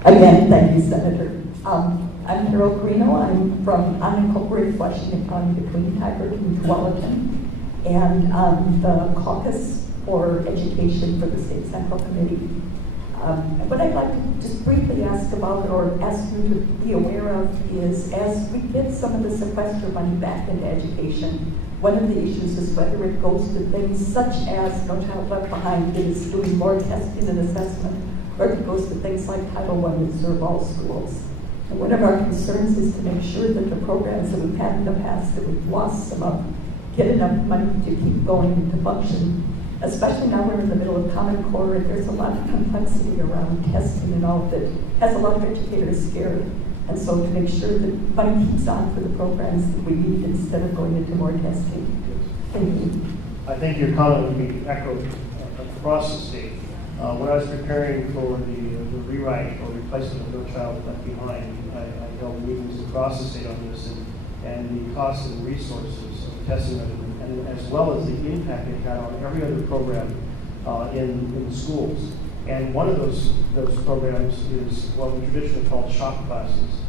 Again, thank you, Senator. I'm Carol Carino. I'm from unincorporated Washington County between Tigard and Tualatin, and the caucus for education for the State Central Committee. What I'd like to just briefly ask about, or ask you to be aware of, is as we get some of the sequester money back into education, one of the issues is whether it goes to things such as No Child Left Behind is doing more testing and assessment, or if it goes to things like Title I that serve all schools. And one of our concerns is to make sure that the programs that we've had in the past that we've lost some of get enough money to keep going and to function. Especially now we're in the middle of Common Core, and there's a lot of complexity around testing and all that has a lot of educators scared. And so to make sure that money keeps on for the programs that we need instead of going into more testing. Thank you. I think your comment would be echoed across the state. When I was preparing for the rewrite or replacement of No Child Left Behind, I held meetings across the state on this, and the costs and resources of testing it, and as well as the impact it had on every other program in the schools. And one of those programs is what we traditionally call shop classes,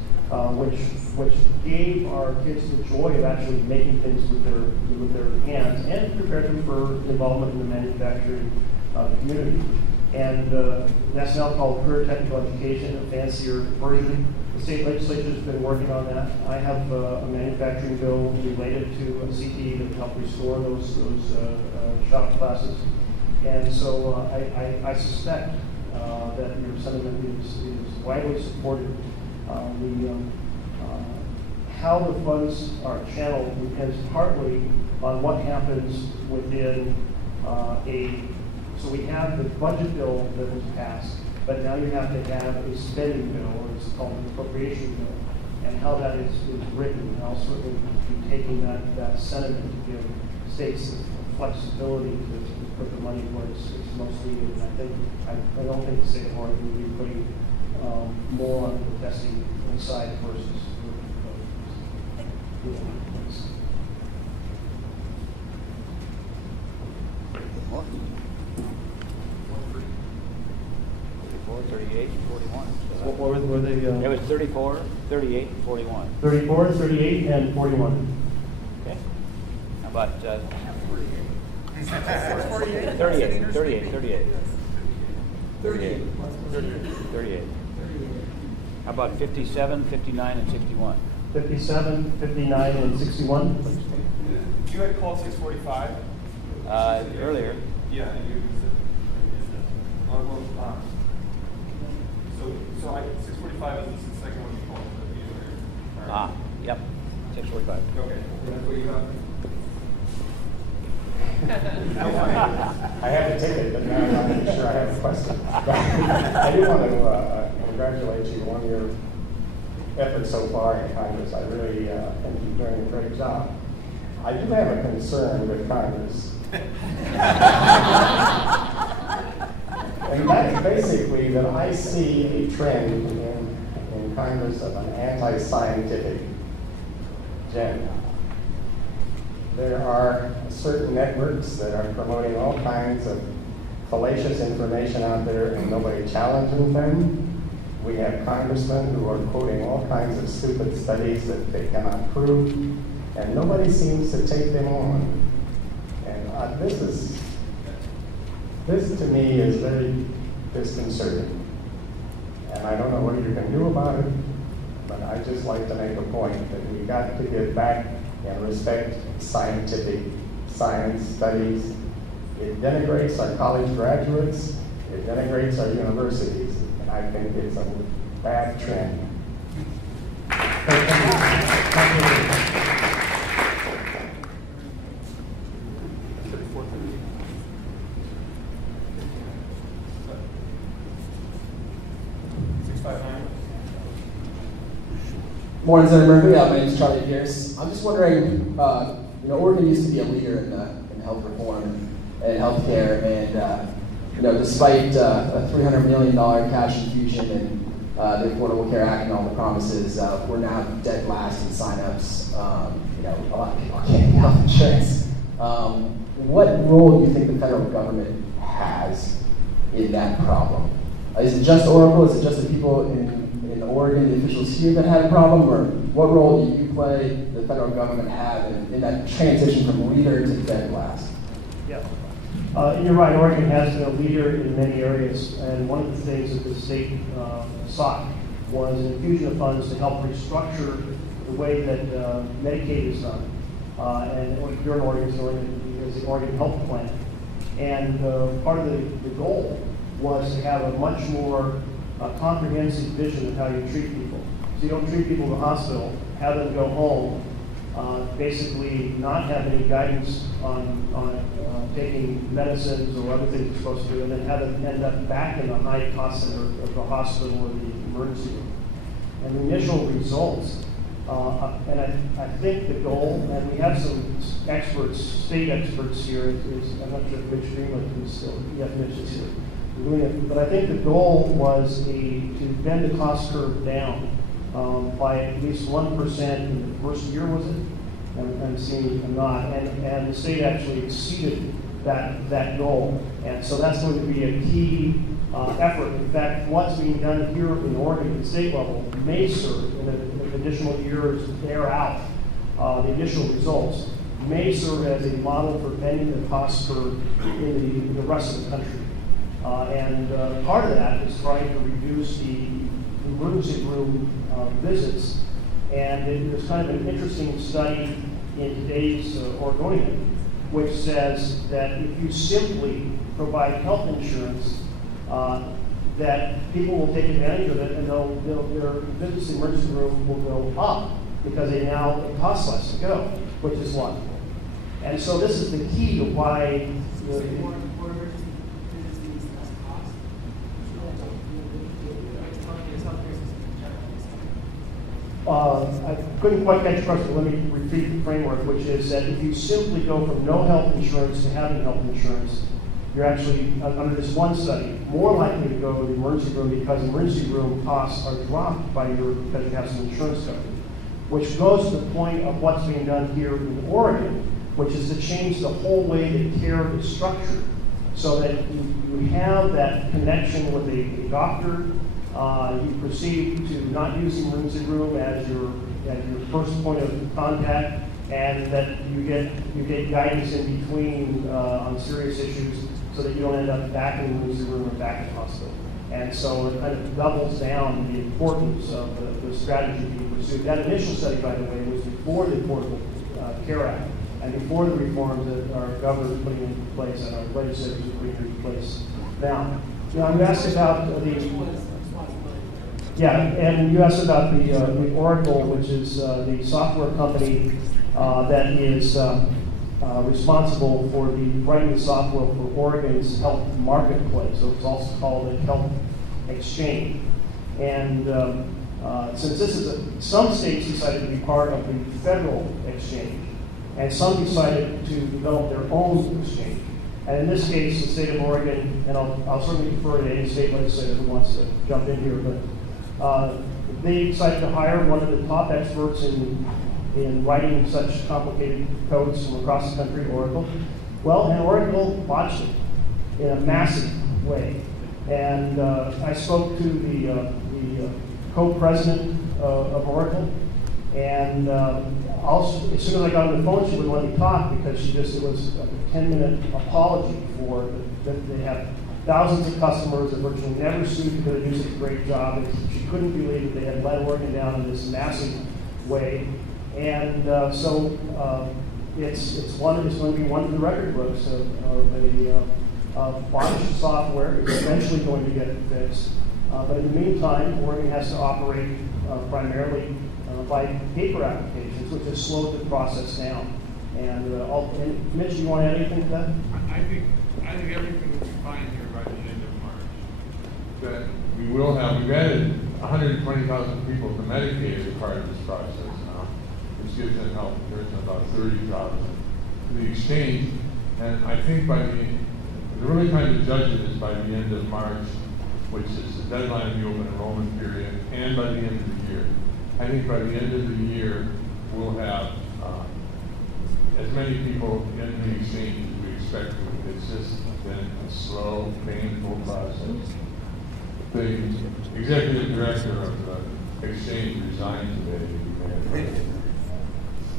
which gave our kids the joy of actually making things with their hands and prepared them for involvement in the manufacturing community. And that's now called career technical education, a fancier version. The state legislature has been working on that. I have a manufacturing bill related to a CTE to help restore those shop classes. And so I suspect that your sentiment is widely supported. How the funds are channeled depends partly on what happens within so we have the budget bill that was passed, but now you have to have a spending bill, or it's called an appropriation bill, and how that is written. And I'll certainly be taking that sentiment to give states the flexibility to put the money where it's most needed. And I don't think the state of Oregon will be putting more on the testing side versus More? 34, 38, 41. So what were they? It was 34, 38, 41. 34, 38, and 41. Okay. How about 38, 38. 38. How about 57, 59, and 61? 57, 59, and 61. You had called 645? Earlier. Yeah, and you said, so 645 is the second one you called. Ah, yep, 645. Okay, that's what you got. I have to take it, but now I'm not even sure I have a question. I do want to congratulate you on your efforts so far in Congress. I really think you're doing a great job. I do have a concern with Congress. And that is basically that I see a trend in Congress of an anti-scientific agenda. there are certain networks that are promoting all kinds of fallacious information out there and nobody challenging them. We have congressmen who are quoting all kinds of stupid studies that they cannot prove, and nobody seems to take them on. And this to me is very disconcerting. And I don't know what you can do about it, but I just like to make a point that we got to get back and respect scientific science studies. It denigrates our college graduates, it denigrates our universities, and I think it's a bad trend. Morning, Senator Merkley. My name is Charlie Pierce. I'm just wondering, Oregon used to be a leader in health reform and healthcare, and despite a $300 million cash infusion and the Affordable Care Act and all the promises, we're now dead last in signups. A lot of people are getting health insurance. What role do you think the federal government has in that problem? Is it just Oracle? Is it just the people in Oregon, the officials here that had a problem, or what role do you play, the federal government have in that transition from leader to dead last? Yeah, you're right. Oregon has been a leader in many areas, and one of the things that the state sought was an infusion of funds to help restructure the way that Medicaid is done. And you're in Oregon, so there's the Oregon Health Plan. And part of the goal was to have a much more comprehensive vision of how you treat people. So you don't treat people in the hospital, have them go home, basically not have any guidance on taking medicines or other things you're supposed to do, and then have them end up back in the high cost center of the hospital or the emergency room. And the initial results, and I think the goal, and we have some experts, state experts here, I'm not sure if Mitch Greenland is still, Mitch is here. Doing it, but I think the goal was to bend the cost curve down by at least 1% in the first year, was it? I'm seeing I'm not, and the state actually exceeded that goal, and so that's going to be a key effort. In fact, what's being done here in Oregon at the state level may serve in an additional year to bear out the initial results, may serve as a model for bending the cost curve in the rest of the country. And part of that is trying to reduce the emergency room visits. And there's kind of an interesting study in today's Oregonian, which says that if you simply provide health insurance, that people will take advantage of it, and their visits to the emergency room will go up because it costs less to go, which is logical. And so this is the key to why I couldn't quite catch your question, but let me repeat the framework, which is that if you simply go from no health insurance to having health insurance, you're actually, under this one study, more likely to go to the emergency room because emergency room costs are dropped because you have some insurance coverage. Which goes to the point of what's being done here in Oregon, which is to change the whole way that care is structured so that you have that connection with a doctor. You proceed to not use the emergency room as your first point of contact, and that you get guidance in between on serious issues so that you don't end up back in the emergency room or back in the hospital. And so it kind of doubles down the importance of the strategy being pursued. That initial study, by the way, was before the Affordable Care Act and before the reforms that our governor is putting into place and our legislators are putting into place now. You asked about and you asked about the Oracle, which is the software company that is responsible for writing the software for Oregon's health marketplace. So it's also called a health exchange. And since this is some states decided to be part of the federal exchange, and some decided to develop their own exchange. And in this case, the state of Oregon, and I'll certainly refer to any state legislator who wants to jump in here, but they decided to hire one of the top experts in in writing such complicated codes from across the country, Oracle. Well, and Oracle botched it in a massive way. And I spoke to the co-president of Oracle, and also, as soon as I got on the phone, she wouldn't let me talk because it was a 10-minute apology for that they have thousands of customers that virtually never sued because they do such a great job. And she couldn't believe that they had let Oregon down in this massive way. And so it's going to be one of the record books of botched software. It's eventually going to get fixed. But in the meantime, Oregon has to operate primarily by paper applications, which has slowed the process down. And Mitch, do you want to add anything to that? I think everything will be fine here by the end of March. That we've added 120,000 people to Medicaid as part of this process now, which gives them health insurance and about 30,000 to the exchange. And I think the really time to judge it is by the end of March, which is the deadline of the open enrollment period, and by the end of the year. I think by the end of the year, we'll have as many people in the exchange as we expect to. It's just been a slow, painful process. The executive director of the exchange resigned today.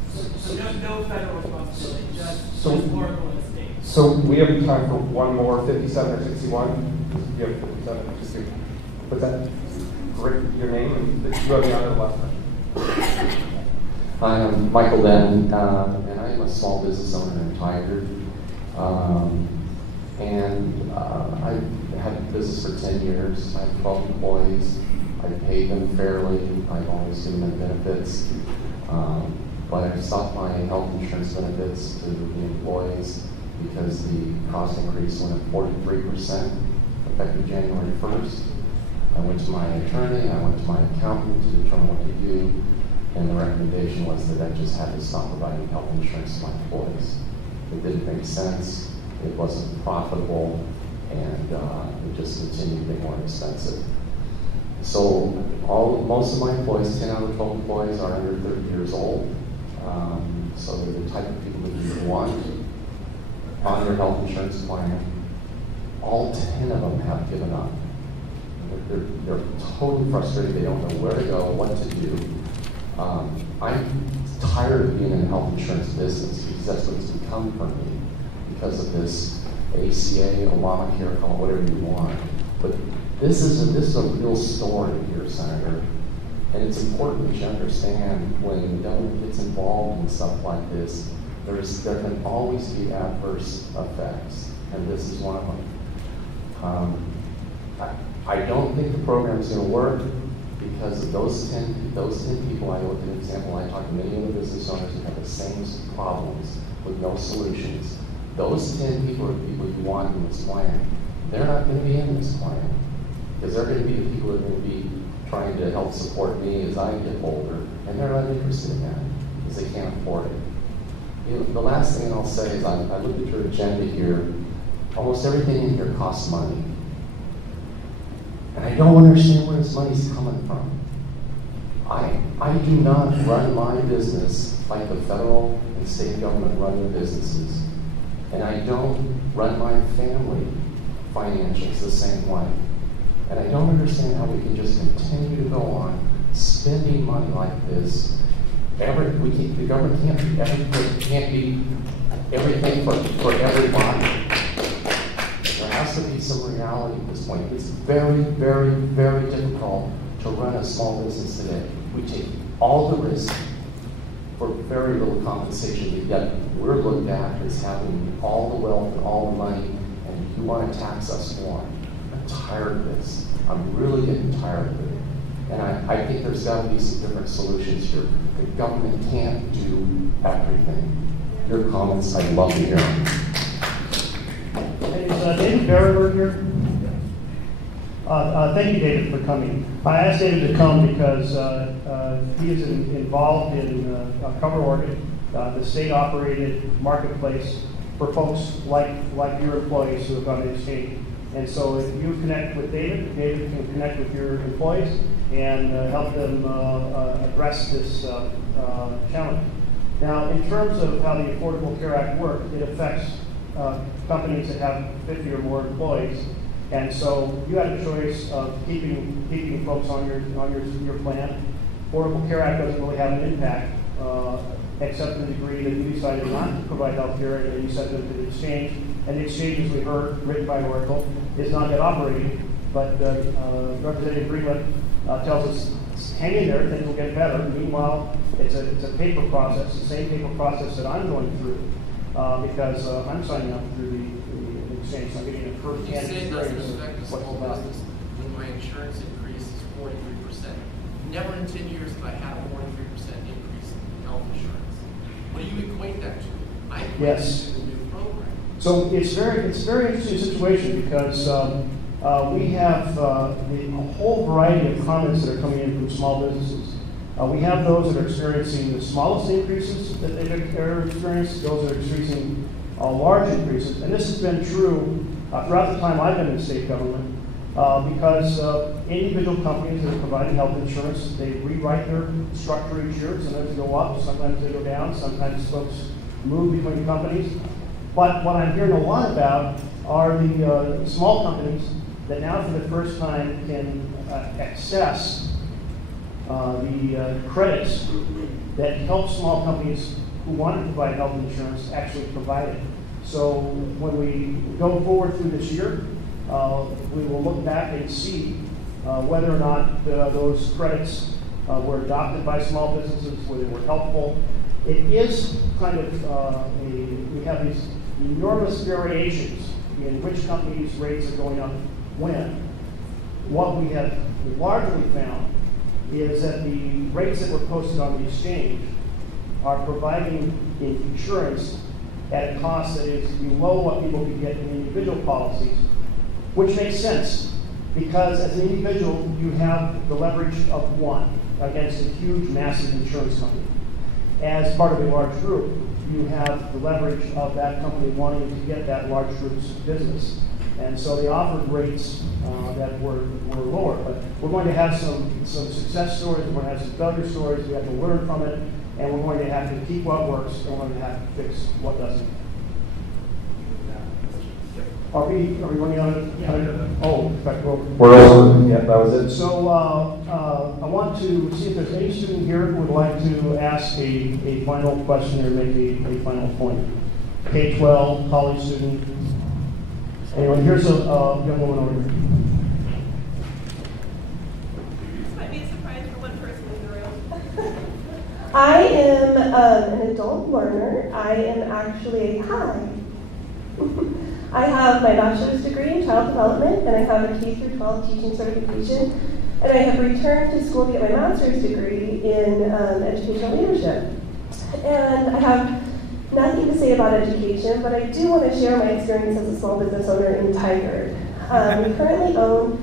So just no federal responsibility, just So- Oracle and the state. So we have time for one more, 57 or 61? You have 57, just to put that, great, your name, and you have the honor last time. Hi, I'm Michael Benn, and I'm a small business owner in Tigard. I've had a business for 10 years. I have 12 employees. I pay them fairly. I've always given them benefits. But I've stopped my health insurance benefits to the employees because the cost increase went up 43%, effective January 1st. I went to my attorney, I went to my accountant to determine what to do, and the recommendation was that I just had to stop providing health insurance to my employees. It didn't make sense, it wasn't profitable, and it just continued to get more expensive. So most of my employees, 10 out of 12 employees, are under 30 years old. So they're the type of people that you want on your health insurance plan. All 10 of them have given up. They're totally frustrated. They don't know where to go, what to do. I'm tired of being in the health insurance business because that's what it's become for me because of this ACA, Obamacare, call it whatever you want. But this is a real story here, Senator. And it's important that you understand when the government gets involved in stuff like this, there can always be adverse effects, and this is one of them. I don't think the program is going to work because of those 10 people. I looked at an example. I talked to many other business owners who have the same problems with no solutions. Those 10 people are the people you want in this plan. They're not going to be in this plan because they're going to be the people that are going to be trying to help support me as I get older, and they're not interested in that because they can't afford it. You know, the last thing I'll say is I looked at your agenda here. Almost everything in here costs money. And I don't understand where this money's coming from. I do not run my business like the federal and state government run their businesses. And I don't run my family financials the same way. And I don't understand how we can just continue to go on spending money like this. The government can't be everything for everybody. There has to be some reality at this point. It's very, very, very difficult to run a small business today. We take all the risk for very little compensation, yet we're looked at as having all the wealth and all the money, and you want to tax us more. I'm tired of this. I'm really getting tired of it. And I think there's got to be some different solutions here. The government can't do everything. Your comments, I'd love to hear them. Is David Berringer here? Thank you, David, for coming. I asked David to come because he is involved in Cover Oregon, the state-operated marketplace for folks like your employees who have gone to exchange. And so if you connect with David, David can connect with your employees, and help them address this challenge. Now, in terms of how the Affordable Care Act works, it affects companies that have 50 or more employees, and so you had a choice of keeping folks on your plan. Affordable Care Act doesn't really have an impact, except to the degree that you decided not to provide health care and you sent them to the exchange. And the exchange, as we heard, written by Oracle, is not yet operating, but Representative Greenwood tells us, hang in there, things will get better. Meanwhile, it's a paper process, the same paper process that I'm going through, because I'm signing up through the exchange, so I'm getting a first-hand experience of what's all about. When my insurance increase is 43%. Never in 10 years have I had a 43% increase in health insurance. What do you equate that to? I equate Yes. it to the new program. So it's a very interesting situation because we have a whole variety of comments that are coming in from small businesses. We have those that are experiencing the smallest increases that they've ever experienced, those that are experiencing large increases. And this has been true throughout the time I've been in state government because individual companies that are providing health insurance, they rewrite their structure each year. Sometimes they go up, sometimes they go down, sometimes folks move between companies. But what I'm hearing a lot about are the small companies that now for the first time can access the credits that help small companies who want to provide health insurance actually provide it. So when we go forward through this year, we will look back and see whether or not those credits were adopted by small businesses, whether they were helpful. It is kind of we have these enormous variations in which companies' rates are going up when. What we have largely found is that the rates that were posted on the exchange are providing insurance at a cost that is below what people can get in individual policies, which makes sense because as an individual you have the leverage of one against a huge, massive insurance company. As part of a large group, you have the leverage of that company wanting to get that large group's business. And so they offered rates that were lower. But we're going to have some success stories, we're going to have some failure stories, we have to learn from it, and we're going to have to keep what works, and we're going to have to fix what doesn't. Are we running out of time? Oh, in fact, we're over. Yeah, that was it. So I want to see if there's any student here who would like to ask a final question or make a final point. K-12, college student. Anyway, here's a young woman over here. This might be a surprise for one person in the room. I am an adult learner. I am actually I have my bachelor's degree in child development, and I have a K-12 teaching certification, and I have returned to school to get my master's degree in educational leadership. And I have nothing to say about education, but I do want to share my experience as a small business owner in Tigard. We currently own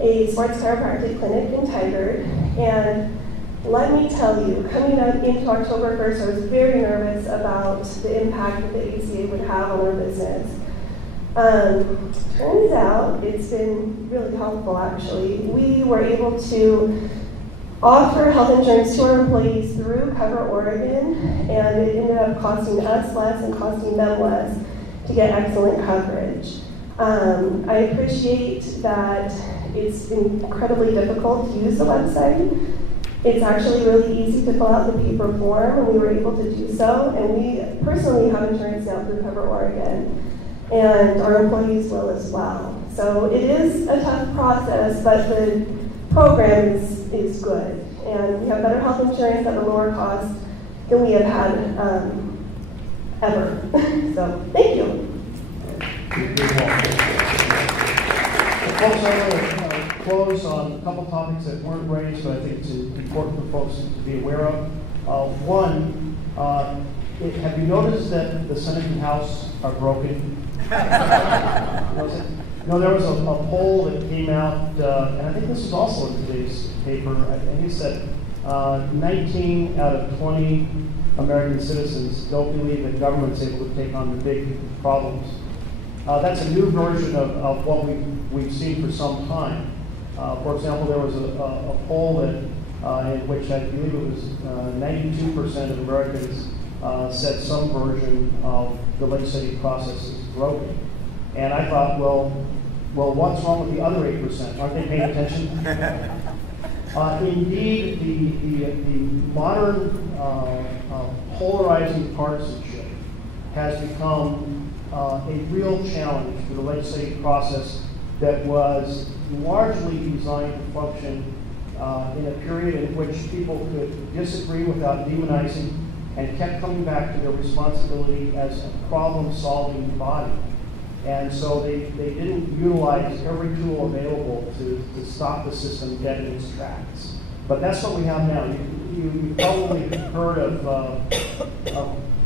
a sports chiropractic clinic in Tigard, and let me tell you, coming into October 1st, I was very nervous about the impact that the ACA would have on our business. Turns out it's been really helpful, actually. We were able to offer health insurance to our employees through Cover Oregon, and it ended up costing us less and costing them less to get excellent coverage. I appreciate that it's incredibly difficult to use the website. It's actually really easy to fill out the paper form, and we were able to do so. And we personally have insurance now through Cover Oregon, and our employees will as well. So it is a tough process, but the program is good. And we have better health insurance at a lower cost than we have had ever. So thank you. Folks, I want to close on a couple topics that weren't raised, but I think it's important for folks to be aware of. One, have you noticed that the Senate and House are broken? No, there was a poll that came out, and I think this was also in today's paper. I think it said 19 out of 20 American citizens don't believe that government's able to take on the big problems. That's a new version of what we've seen for some time. For example, there was a poll that, in which I believe it was 92% of Americans said some version of the legislative process is broken. And I thought, well, what's wrong with the other 8%? Aren't they paying attention? Indeed, the modern polarizing partisanship has become a real challenge for the legislative process that was largely designed to function in a period in which people could disagree without demonizing and kept coming back to their responsibility as a problem-solving body. And so they didn't utilize every tool available to stop the system dead in its tracks. But that's what we have now. You probably heard of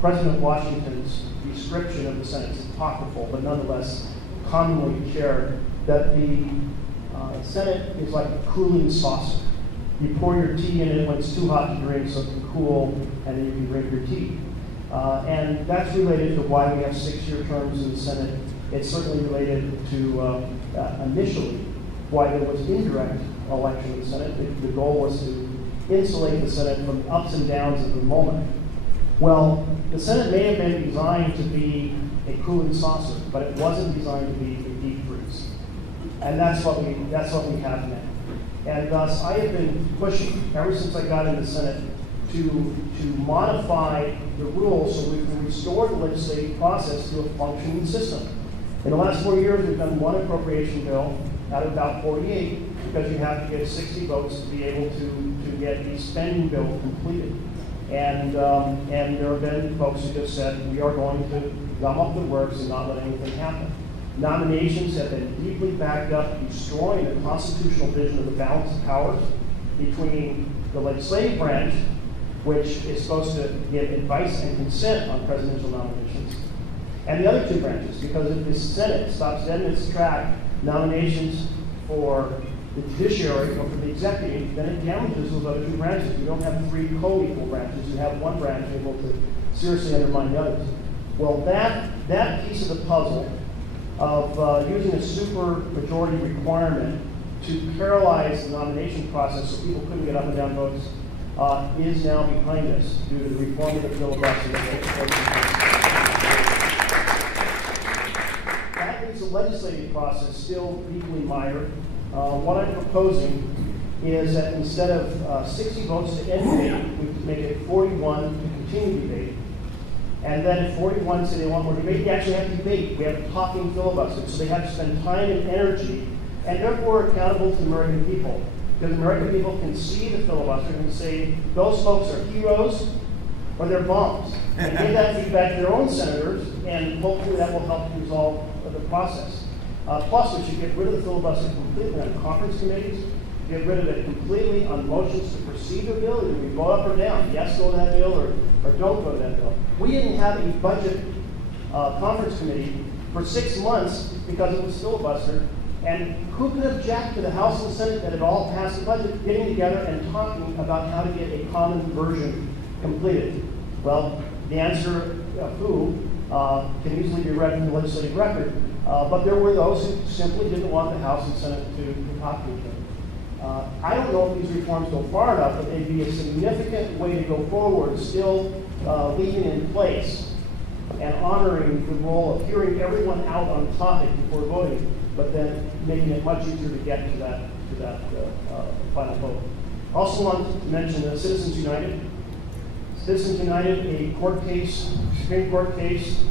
President Washington's description of the Senate. It's apocryphal, but nonetheless commonly shared, that the Senate is like a cooling saucer. You pour your tea in it when it's too hot to drink so it can cool, and then you can drink your tea. And that's related to why we have 6-year terms in the Senate. It's certainly related to, initially, why there was indirect election in the Senate. The goal was to insulate the Senate from the ups and downs of the moment. Well, the Senate may have been designed to be a cooling saucer, but it wasn't designed to be a deep freeze. And that's what we have now. And thus, I have been pushing, ever since I got in the Senate, to modify the rules so we can restore the legislative process to a functioning system. In the last 4 years, we've done one appropriation bill out of about 48, because you have to get 60 votes to be able to get the spending bill completed. And there have been folks who just said, we are going to gum up the works and not let anything happen. Nominations have been deeply backed up, destroying the constitutional vision of the balance of powers between the legislative branch, which is supposed to give advice and consent on presidential nominations, and the other two branches, because if the Senate stops dead in its track nominations for the judiciary or for the executive, then it damages those other two branches. You don't have 3 co-equal branches. You have one branch able to seriously undermine the others. Well, that piece of the puzzle of using a super majority requirement to paralyze the nomination process so people couldn't get up and down votes is now behind us due to the reform of the filibuster. That leaves the legislative process still deeply mired. What I'm proposing is that instead of 60 votes to end debate, we could make it 41 to continue debate. And then if 41 say they want more debate, they actually have to debate. We have a talking filibuster, so they have to spend time and energy, and therefore accountable to the American people. Because the American people can see the filibuster and say, those folks are heroes or they're bums. And give that feedback to their own senators, and hopefully that will help resolve the process. Plus, we should get rid of the filibuster completely on conference committees, get rid of it completely on motions to proceed a bill, either we vote up or down, yes, go to that bill, or don't go to that bill. We didn't have a budget conference committee for 6 months because it was filibustered, and who could object to the House and the Senate that had all passed the budget getting together and talking about how to get a common version completed? Well, the answer, who, can easily be read from the legislative record, but there were those who simply didn't want the House and Senate to talk to each other. I don't know if these reforms go far enough, but they'd be a significant way to go forward, still leaving in place and honoring the role of hearing everyone out on the topic before voting, but then making it much easier to get to that final vote. Also want to mention Citizens United. Citizens United, a court case, Supreme Court case,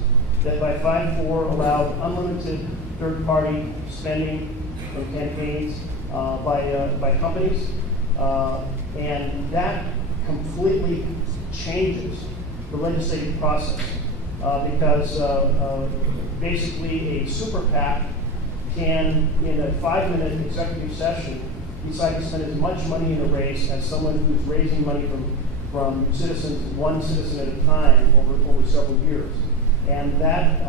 that by 5-4 allowed unlimited third-party spending in campaigns by companies, and that completely changes the legislative process because basically a super PAC can, in a 5-minute executive session, decide to spend as much money in a race as someone who's raising money from citizens, one citizen at a time, over several years. And that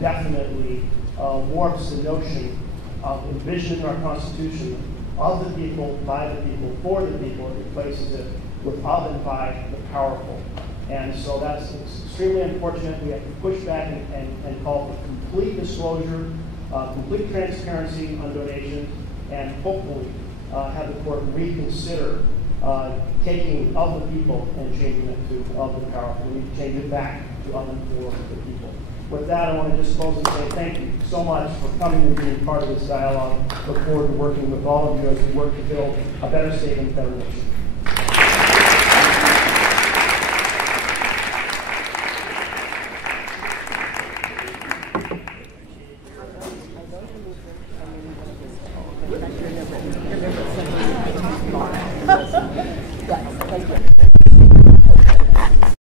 definitely warps the notion of envisioning our Constitution of the people, by the people, for the people. It replaces it with of and by the powerful. And so that's extremely unfortunate. We have to push back and call for complete disclosure, complete transparency on donations, and hopefully have the court reconsider taking of the people and changing it to of the powerful. We need to change it back to of and for the people. With that, I want to just close and say thank you so much for coming and being part of this dialogue. Look forward to working with all of you as we work to build a better state and better nation. Yes, thank you.